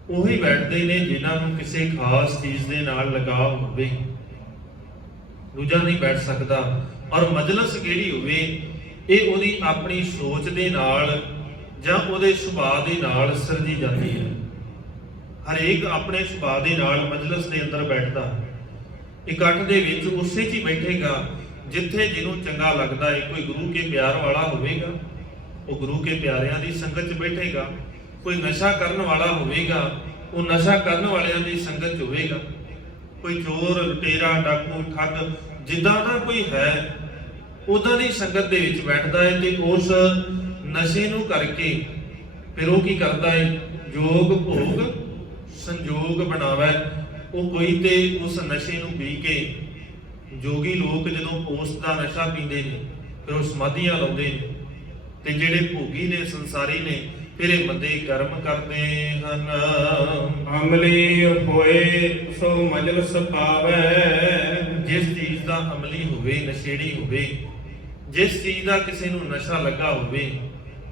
ਉਹੀ ਬੈਠਦੇ ਨੇ ਜਿਨ੍ਹਾਂ ਨੂੰ ਕਿਸੇ ਖਾਸ ਚੀਜ਼ ਦੇ ਨਾਲ ਲਗਾਵ ਹੋਵੇ, ਦੂਜਾ ਨਹੀਂ ਬੈਠ ਸਕਦਾ। ਔਰ ਮਜਲਸ ਕਿਹੜੀ ਹੋਵੇ, ਇਹ ਉਹਦੀ ਆਪਣੀ ਸੋਚ ਦੇ ਨਾਲ ਜਾਂ ਉਹਦੇ ਸੁਭਾਅ ਦੇ ਨਾਲ ਸਿਰਜੀ ਜਾਂਦੀ ਹੈ। ਹਰੇਕ ਆਪਣੇ ਸੁਭਾਅ ਦੇ ਨਾਲ ਮਜਲਸ ਦੇ ਅੰਦਰ ਬੈਠਦਾ, ਇਕੱਠ ਦੇ ਵਿੱਚ ਉਸੇ 'ਚ ਹੀ ਬੈਠੇਗਾ ਜਿੱਥੇ ਜਿਹਨੂੰ ਚੰਗਾ ਲੱਗਦਾ ਹੈ। ਕੋਈ ਗੁਰੂ ਕੇ ਪਿਆਰ ਵਾਲਾ ਹੋਵੇਗਾ, ਉਹ ਗੁਰੂ ਕੇ ਪਿਆਰਿਆਂ ਦੀ ਸੰਗਤ 'ਚ ਬੈਠੇਗਾ। ਕੋਈ ਨਸ਼ਾ ਕਰਨ ਵਾਲਾ ਹੋਵੇਗਾ, ਉਹ ਨਸ਼ਾ ਕਰਨ ਵਾਲਿਆਂ ਦੀ ਸੰਗਤ 'ਚ ਹੋਵੇਗਾ। ਕੋਈ ਚੋਰ ਲੁਟੇਰਾ ਡਾਕੂ ਠੱਗ ਜਿੱਦਾਂ ਦਾ ਕੋਈ ਹੈ ਉਦਾਂ ਦੀ ਸੰਗਤ ਦੇ ਵਿੱਚ ਬੈਠਦਾ ਹੈ। ਤੇ ਉਸ ਨਸ਼ੇ ਨੂੰ ਕਰਕੇ ਫਿਰ ਉਹ ਕੀ ਕਰਦਾ ਹੈ, ਜੋਗ ਭੋਗ ਸੰਜੋਗ ਬਣਾਵੇ। ਉਹ ਕੋਈ ਤੇ ਉਸ ਨਸ਼ੇ ਨੂੰ ਪੀ ਕੇ, ਜੋਗੀ ਲੋਕ ਜਦੋਂ ਪੋਸਤ ਦਾ ਨਸ਼ਾ ਪੀਂਦੇ ਨੇ ਫਿਰ ਉਹ ਸਮਾਧੀਆਂ ਲਾਉਂਦੇ ਨੇ, ਤੇ ਜਿਹੜੇ ਭੋਗੀ ਨੇ ਸੰਸਾਰੀ ਨੇ ਫਿਰ ਇਹ ਮੰਦੇ ਕਰਮ ਕਰਦੇ ਹਨ। ਅਮਲੀ ਹੋਏ ਸੋ ਮਜਲਸ ਪਾਵੇ। ਜਿਸ ਚੀਜ਼ ਦਾ ਅਮਲੀ ਹੋਵੇ, ਨਸ਼ੇੜੀ ਹੋਵੇ, ਜਿਸ ਚੀਜ਼ ਦਾ ਕਿਸੇ ਨੂੰ ਨਸ਼ਾ ਲੱਗਾ ਹੋਵੇ,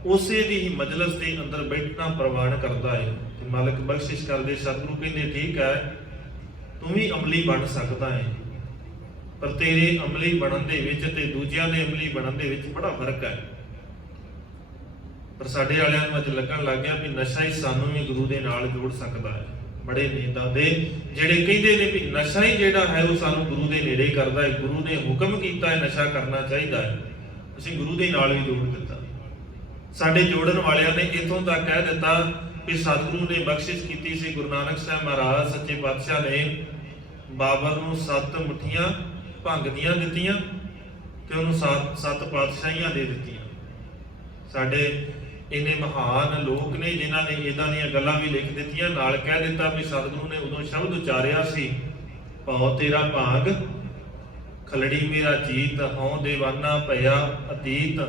ਉਸੇ ਦੀ ਹੀ ਮਜਲਸ ਦੇ ਅੰਦਰ ਬੈਠਣਾ ਪ੍ਰਵਾਨ ਕਰਦਾ ਹੈ। ਤੇ ਮਾਲਕ ਬਖਸ਼ਿਸ਼ ਕਰਦੇ, ਸਤਿਗੁਰੂ ਕਹਿੰਦੇ ਠੀਕ ਹੈ ਤੂੰ ਵੀ ਅਮਲੀ ਬਣ ਸਕਦਾ ਹੈ, ਪਰ ਤੇਰੇ ਅਮਲੀ ਬਣਨ ਦੇ ਵਿੱਚ ਤੇ ਦੂਜਿਆਂ ਦੇ ਅਮਲੀ ਬਣਨ ਦੇ ਵਿੱਚ ਬੜਾ ਫਰਕ ਹੈ। ਪਰ ਸਾਡੇ ਵਾਲਿਆਂ ਨੂੰ ਅੱਜ ਲੱਗਣ ਲੱਗ ਗਿਆ ਵੀ ਨਸ਼ਾ ਹੀ ਸਾਨੂੰ ਵੀ ਗੁਰੂ ਦੇ ਨਾਲ ਜੋੜ ਸਕਦਾ ਹੈ। ਬੜੇ ਨੇਤਾ ਦੇ ਜਿਹੜੇ ਕਹਿੰਦੇ ਨੇ ਵੀ ਨਸ਼ਾ ਹੀ ਜਿਹੜਾ ਹੈ ਉਹ ਸਾਨੂੰ ਗੁਰੂ ਦੇ ਨੇੜੇ ਕਰਦਾ ਹੈ, ਗੁਰੂ ਨੇ ਹੁਕਮ ਕੀਤਾ ਹੈ ਨਸ਼ਾ ਕਰਨਾ ਚਾਹੀਦਾ ਹੈ, ਅਸੀਂ ਗੁਰੂ ਦੇ ਨਾਲ ਵੀ ਜੋੜ ਦਿੱਤਾ। ਸਾਡੇ ਜੋੜਨ ਵਾਲਿਆਂ ਨੇ ਇਥੋਂ ਤੱਕ ਕਹਿ ਦਿੱਤਾ ਵੀ ਸਤਿਗੁਰੂ ਨੇ ਬਖਸ਼ਿਸ਼ ਕੀਤੀ ਸੀ, ਗੁਰੂ ਨਾਨਕ ਸਾਹਿਬ ਮਹਾਰਾਜ ਸੱਚੇ ਪਾਤਸ਼ਾਹ ਨੇ ਬਾਬਰ ਨੂੰ 7 ਮੁੱਠੀਆਂ ਭੰਗ ਦੀਆਂ ਦਿੱਤੀਆਂ ਤੇ ਉਹਨੂੰ 7 ਪਾਤਸ਼ਾਹੀਆਂ ਦੇ ਦਿੱਤੀਆਂ। ਸਾਡੇ ਇੰਨੇ ਮਹਾਨ ਲੋਕ ਨੇ ਜਿਨ੍ਹਾਂ ਨੇ ਇਦਾਂ ਦੀਆਂ ਗੱਲਾਂ ਵੀ ਲਿਖ ਦਿੱਤੀਆਂ, ਨਾਲ ਕਹਿ ਦਿੱਤਾ ਵੀ ਸਤਿਗੁਰੂ ਨੇ ਉਦੋਂ ਸ਼ਬਦ ਉਚਾਰਿਆ ਸੀ, ਭਉ ਤੇਰਾ ਭਾਗ ਖਲੜੀ ਮੇਰਾ ਜੀਤ, ਹਉ ਦੇਵਾਨਾ ਭਇਆ ਅਤੀਤ।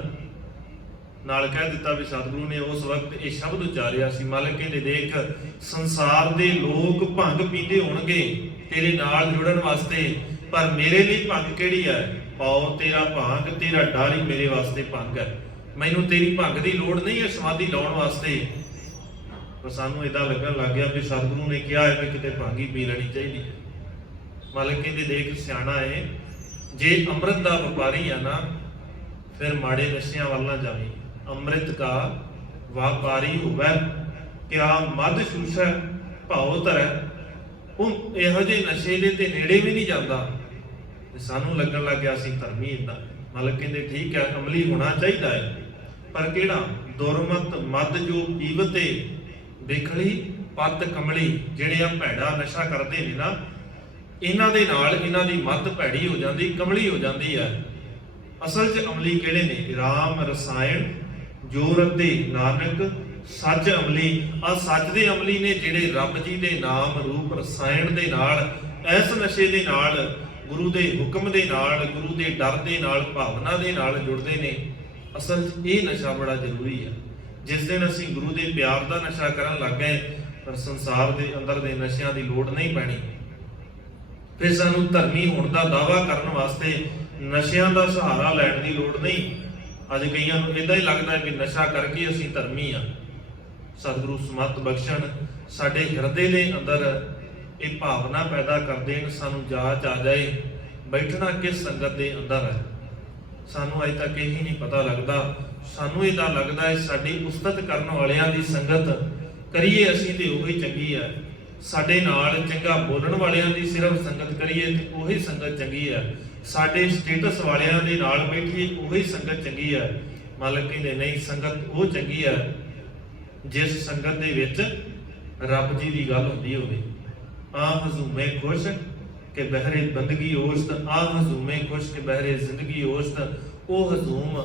ਨਾਲ ਕਹਿ ਦਿੱਤਾ ਵੀ ਸਤਿਗੁਰੂ ਨੇ ਉਸ ਵਕਤ ਇਹ ਸ਼ਬਦ ਉਚਾਰਿਆ ਸੀ। ਮਾਲਕ ਕਹਿੰਦੇ ਦੇਖ ਸੰਸਾਰ ਦੇ ਲੋਕ ਭੰਗ ਪੀਂਦੇ ਹੋਣਗੇ ਤੇਰੇ ਨਾਲ ਜੁੜਨ ਵਾਸਤੇ, ਪਰ ਮੇਰੇ ਲਈ ਭੰਗ ਕਿਹੜੀ ਹੈ? ਭਉ ਤੇਰਾ ਭਾਗ, ਤੇਰਾ ਡਰ ਹੀ ਮੇਰੇ ਵਾਸਤੇ ਭੰਗ ਹੈ। ਮੈਨੂੰ ਤੇਰੀ ਭੰਗ ਦੀ ਲੋੜ ਨਹੀਂ ਹੈ ਸਮਾਧੀ ਲਾਉਣ ਵਾਸਤੇ। ਪਰ ਸਾਨੂੰ ਇਦਾਂ ਲੱਗਣ ਲੱਗ ਗਿਆ ਵੀ ਸਤਿਗੁਰੂ ਨੇ ਕਿਹਾ ਹੈ ਵੀ ਕਿਤੇ ਭੰਗ ਹੀ ਪੀ ਲੈਣੀ ਚਾਹੀਦੀ ਹੈ। ਮਾਲਕ ਕਹਿੰਦੇ ਦੇਖ ਸਿਆਣਾ ਹੈ, ਜੇ ਅੰਮ੍ਰਿਤ ਦਾ ਵਪਾਰੀ ਆ ਨਾ ਫਿਰ ਮਾੜੇ ਨਸ਼ਿਆਂ ਵੱਲ ਨਾ ਜਾਵੀਂ। ਅੰਮ੍ਰਿਤ ਕਾ ਵਪਾਰੀ ਹੋਵੇ ਕਿਆ ਮਦ ਸ਼ੂਸ਼ੈ ਭਾਉ ਧਰੈ। ਉਹ ਇਹੋ ਜਿਹੇ ਨਸ਼ੇ ਦੇ ਤੇ ਨੇੜੇ ਵੀ ਨਹੀਂ ਜਾਂਦਾ। ਸਾਨੂੰ ਲੱਗਣ ਲੱਗ ਗਿਆ ਸੀ ਧਰਮੀ ਇਦਾਂ। ਮਾਲਕ ਕਹਿੰਦੇ ਠੀਕ ਹੈ ਅਮਲੀ ਹੋਣਾ ਚਾਹੀਦਾ ਹੈ, ਪਰ ਕਿਹੜਾ? ਦੁਰਮਤ ਮਦ ਜੋ ਪੀਵਤੇ ਦੇਖਲੀ ਪੱਤ ਕਮਲੀ। ਜਿਹੜੇ ਆ ਭੈੜਾ ਨਸ਼ਾ ਕਰਦੇ ਨੇ ਨਾ, ਇਹਨਾਂ ਦੇ ਨਾਲ ਇਹਨਾਂ ਦੀ ਮੱਤ ਭੈੜੀ ਹੋ ਜਾਂਦੀ, ਕਮਲੀ ਹੋ ਜਾਂਦੀ ਹੈ। ਅਸਲ 'ਚ ਅਮਲੀ ਕਿਹੜੇ ਨੇ? ਰਾਮ ਰਸਾਇਣ ਜੋ ਰੱਤੇ ਨਾਨਕ ਸੱਚ ਅਮਲੀ। ਆ ਸੱਚ ਦੇ ਅਮਲੀ ਨੇ ਜਿਹੜੇ ਰੱਬ ਜੀ ਦੇ ਨਾਮ ਰੂਪ ਰਸਾਇਣ ਦੇ ਨਾਲ, ਇਸ ਨਸ਼ੇ ਦੇ ਨਾਲ, ਗੁਰੂ ਦੇ ਹੁਕਮ ਦੇ ਨਾਲ, ਗੁਰੂ ਦੇ ਡਰ ਦੇ ਨਾਲ, ਭਾਵਨਾ ਦੇ ਨਾਲ ਜੁੜਦੇ ਨੇ। ਅਸਲ 'ਚ ਇਹ ਨਸ਼ਾ ਬੜਾ ਜ਼ਰੂਰੀ ਹੈ। ਜਿਸ ਦਿਨ ਅਸੀਂ ਗੁਰੂ ਦੇ ਪਿਆਰ ਦਾ ਨਸ਼ਾ ਕਰਨ ਲੱਗ ਗਏ, ਪਰ ਸੰਸਾਰ ਦੇ ਅੰਦਰ ਦੇ ਨਸ਼ਿਆਂ ਦੀ ਲੋੜ ਨਹੀਂ ਪੈਣੀ। ਫਿਰ ਸਾਨੂੰ ਧਰਮੀ ਹੋਣ ਦਾ ਦਾਅਵਾ ਕਰਨ ਵਾਸਤੇ ਨਸ਼ਿਆਂ ਦਾ ਸਹਾਰਾ ਲੈਣ ਦੀ ਲੋੜ ਨਹੀਂ। ਅੱਜ ਕਈਆਂ ਨੂੰ ਇਦਾਂ ਹੀ ਲੱਗਦਾ ਵੀ ਨਸ਼ਾ ਕਰਕੇ ਅਸੀਂ ਧਰਮੀ ਆ। ਸਤਿਗੁਰੂ ਸਮਤ ਬਖਸ਼ਣ, ਸਾਡੇ ਹਿਰਦੇ ਦੇ ਅੰਦਰ ਇਹ ਭਾਵਨਾ ਪੈਦਾ ਕਰ ਦੇਣ, ਸਾਨੂੰ ਜਾਂਚ ਆ ਜਾਏ ਬੈਠਣਾ ਕਿਸ ਸੰਗਤ ਦੇ ਅੰਦਰ ਹੈ। ਸਾਨੂੰ ਅਜੇ ਤੱਕ ਇਹ ਨਹੀਂ ਪਤਾ ਲੱਗਦਾ। ਸਾਨੂੰ ਇਦਾਂ ਲੱਗਦਾ ਹੈ ਸਾਡੀ ਉਸਤਤ ਕਰਨ ਵਾਲਿਆਂ ਦੀ ਸੰਗਤ ਕਰੀਏ ਅਸੀਂ ਤੇ ਉਹੀ ਚੰਗੀ ਹੈ, ਸਾਡੇ ਨਾਲ ਚੰਗਾ ਬੋਲਣ ਵਾਲਿਆਂ ਦੀ ਸਿਰਫ ਸੰਗਤ ਕਰੀਏ ਤੇ ਉਹੀ ਸੰਗਤ ਚੰਗੀ ਹੈ, ਸਾਡੇ ਸਟੇਟਸ ਵਾਲਿਆਂ ਦੇ ਨਾਲ ਬੈਠੀਏ ਉਹੀ ਸੰਗਤ ਚੰਗੀ ਹੈ। ਮਾਲਕ ਕਹਿੰਦੇ ਨਹੀਂ, ਸੰਗਤ ਉਹ ਚੰਗੀ ਹੈ ਜਿਸ ਸੰਗਤ ਦੇ ਵਿੱਚ ਰੱਬ ਜੀ ਦੀ ਗੱਲ ਹੁੰਦੀ ਹੋਵੇ। ਆ ਹਜ਼ੂਮੇ ਖੁਸ਼ ਕਿ ਬਹਿਰੇ ਬੰਦਗੀ ਔਸਤ, ਆ ਹਜ਼ੂਮੇ ਖੁਸ਼ ਕਿ ਬਹਿਰੇ ਜ਼ਿੰਦਗੀ ਔਸਤ। ਉਹ ਹਜ਼ੂਮ,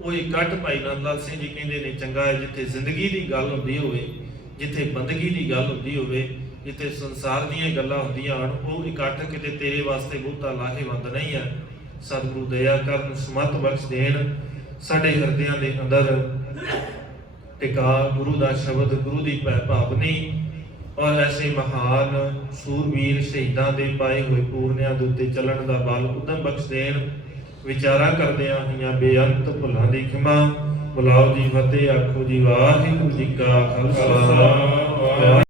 ਉਹ ਇਕੱਠ ਭਾਈ ਨੰਦ ਲਾਲ ਸਿੰਘ ਜੀ ਕਹਿੰਦੇ ਨੇ ਚੰਗਾ ਹੈ ਜਿੱਥੇ ਜ਼ਿੰਦਗੀ ਦੀ ਗੱਲ ਹੁੰਦੀ ਹੋਵੇ, ਜਿੱਥੇ ਬੰਦਗੀ ਦੀ ਗੱਲ ਹੁੰਦੀ ਹੋਵੇ, ਜਿੱਥੇ ਸੰਸਾਰ ਦੀਆਂ ਗੱਲਾਂ ਹੁੰਦੀਆਂ ਹਨ। ਉਹ ਇਕੱਠ ਕਿਤੇ ਤੇਰੇ ਵਾਸਤੇ ਬਹੁਤਾ ਲਾਹੇਵੰਦ ਨਹੀਂ ਹੈ। ਸਤਿਗੁਰੂ ਦਇਆ ਕਰਨ, ਸਮਤ ਬਖਸ਼ ਦੇਣ, ਸਾਡੇ ਹਿਰਦਿਆਂ ਦੇ ਅੰਦਰ ਟਿਕਾ ਗੁਰੂ ਦਾ ਸ਼ਬਦ, ਗੁਰੂ ਦੀ ਭੈ ਭਾਵਨੀ ਔਰ ਐਸੇ ਮਹਾਨ ਸੂਰਬੀਰ ਸ਼ਹੀਦਾਂ ਦੇ ਪਾਏ ਹੋਏ ਪੂਰਨਿਆਂ ਦੇ ਉੱਤੇ ਚੱਲਣ ਦਾ ਬਲ ਉਦਮ ਬਖਸ਼ ਦੇਣ। ਵਿਚਾਰਾਂ ਕਰਦਿਆਂ ਹੋਈਆਂ ਬੇਅੰਤ ਭੁੱਲਾਂ ਦੀ ਖਿਮਾ। ਬੁਲਾਓ ਜੀ ਫਤਿਹ, ਆਖੋ ਜੀ ਵਾਹਿਗੁਰੂ ਜੀ ਕਾ ਖਾਲਸਾ।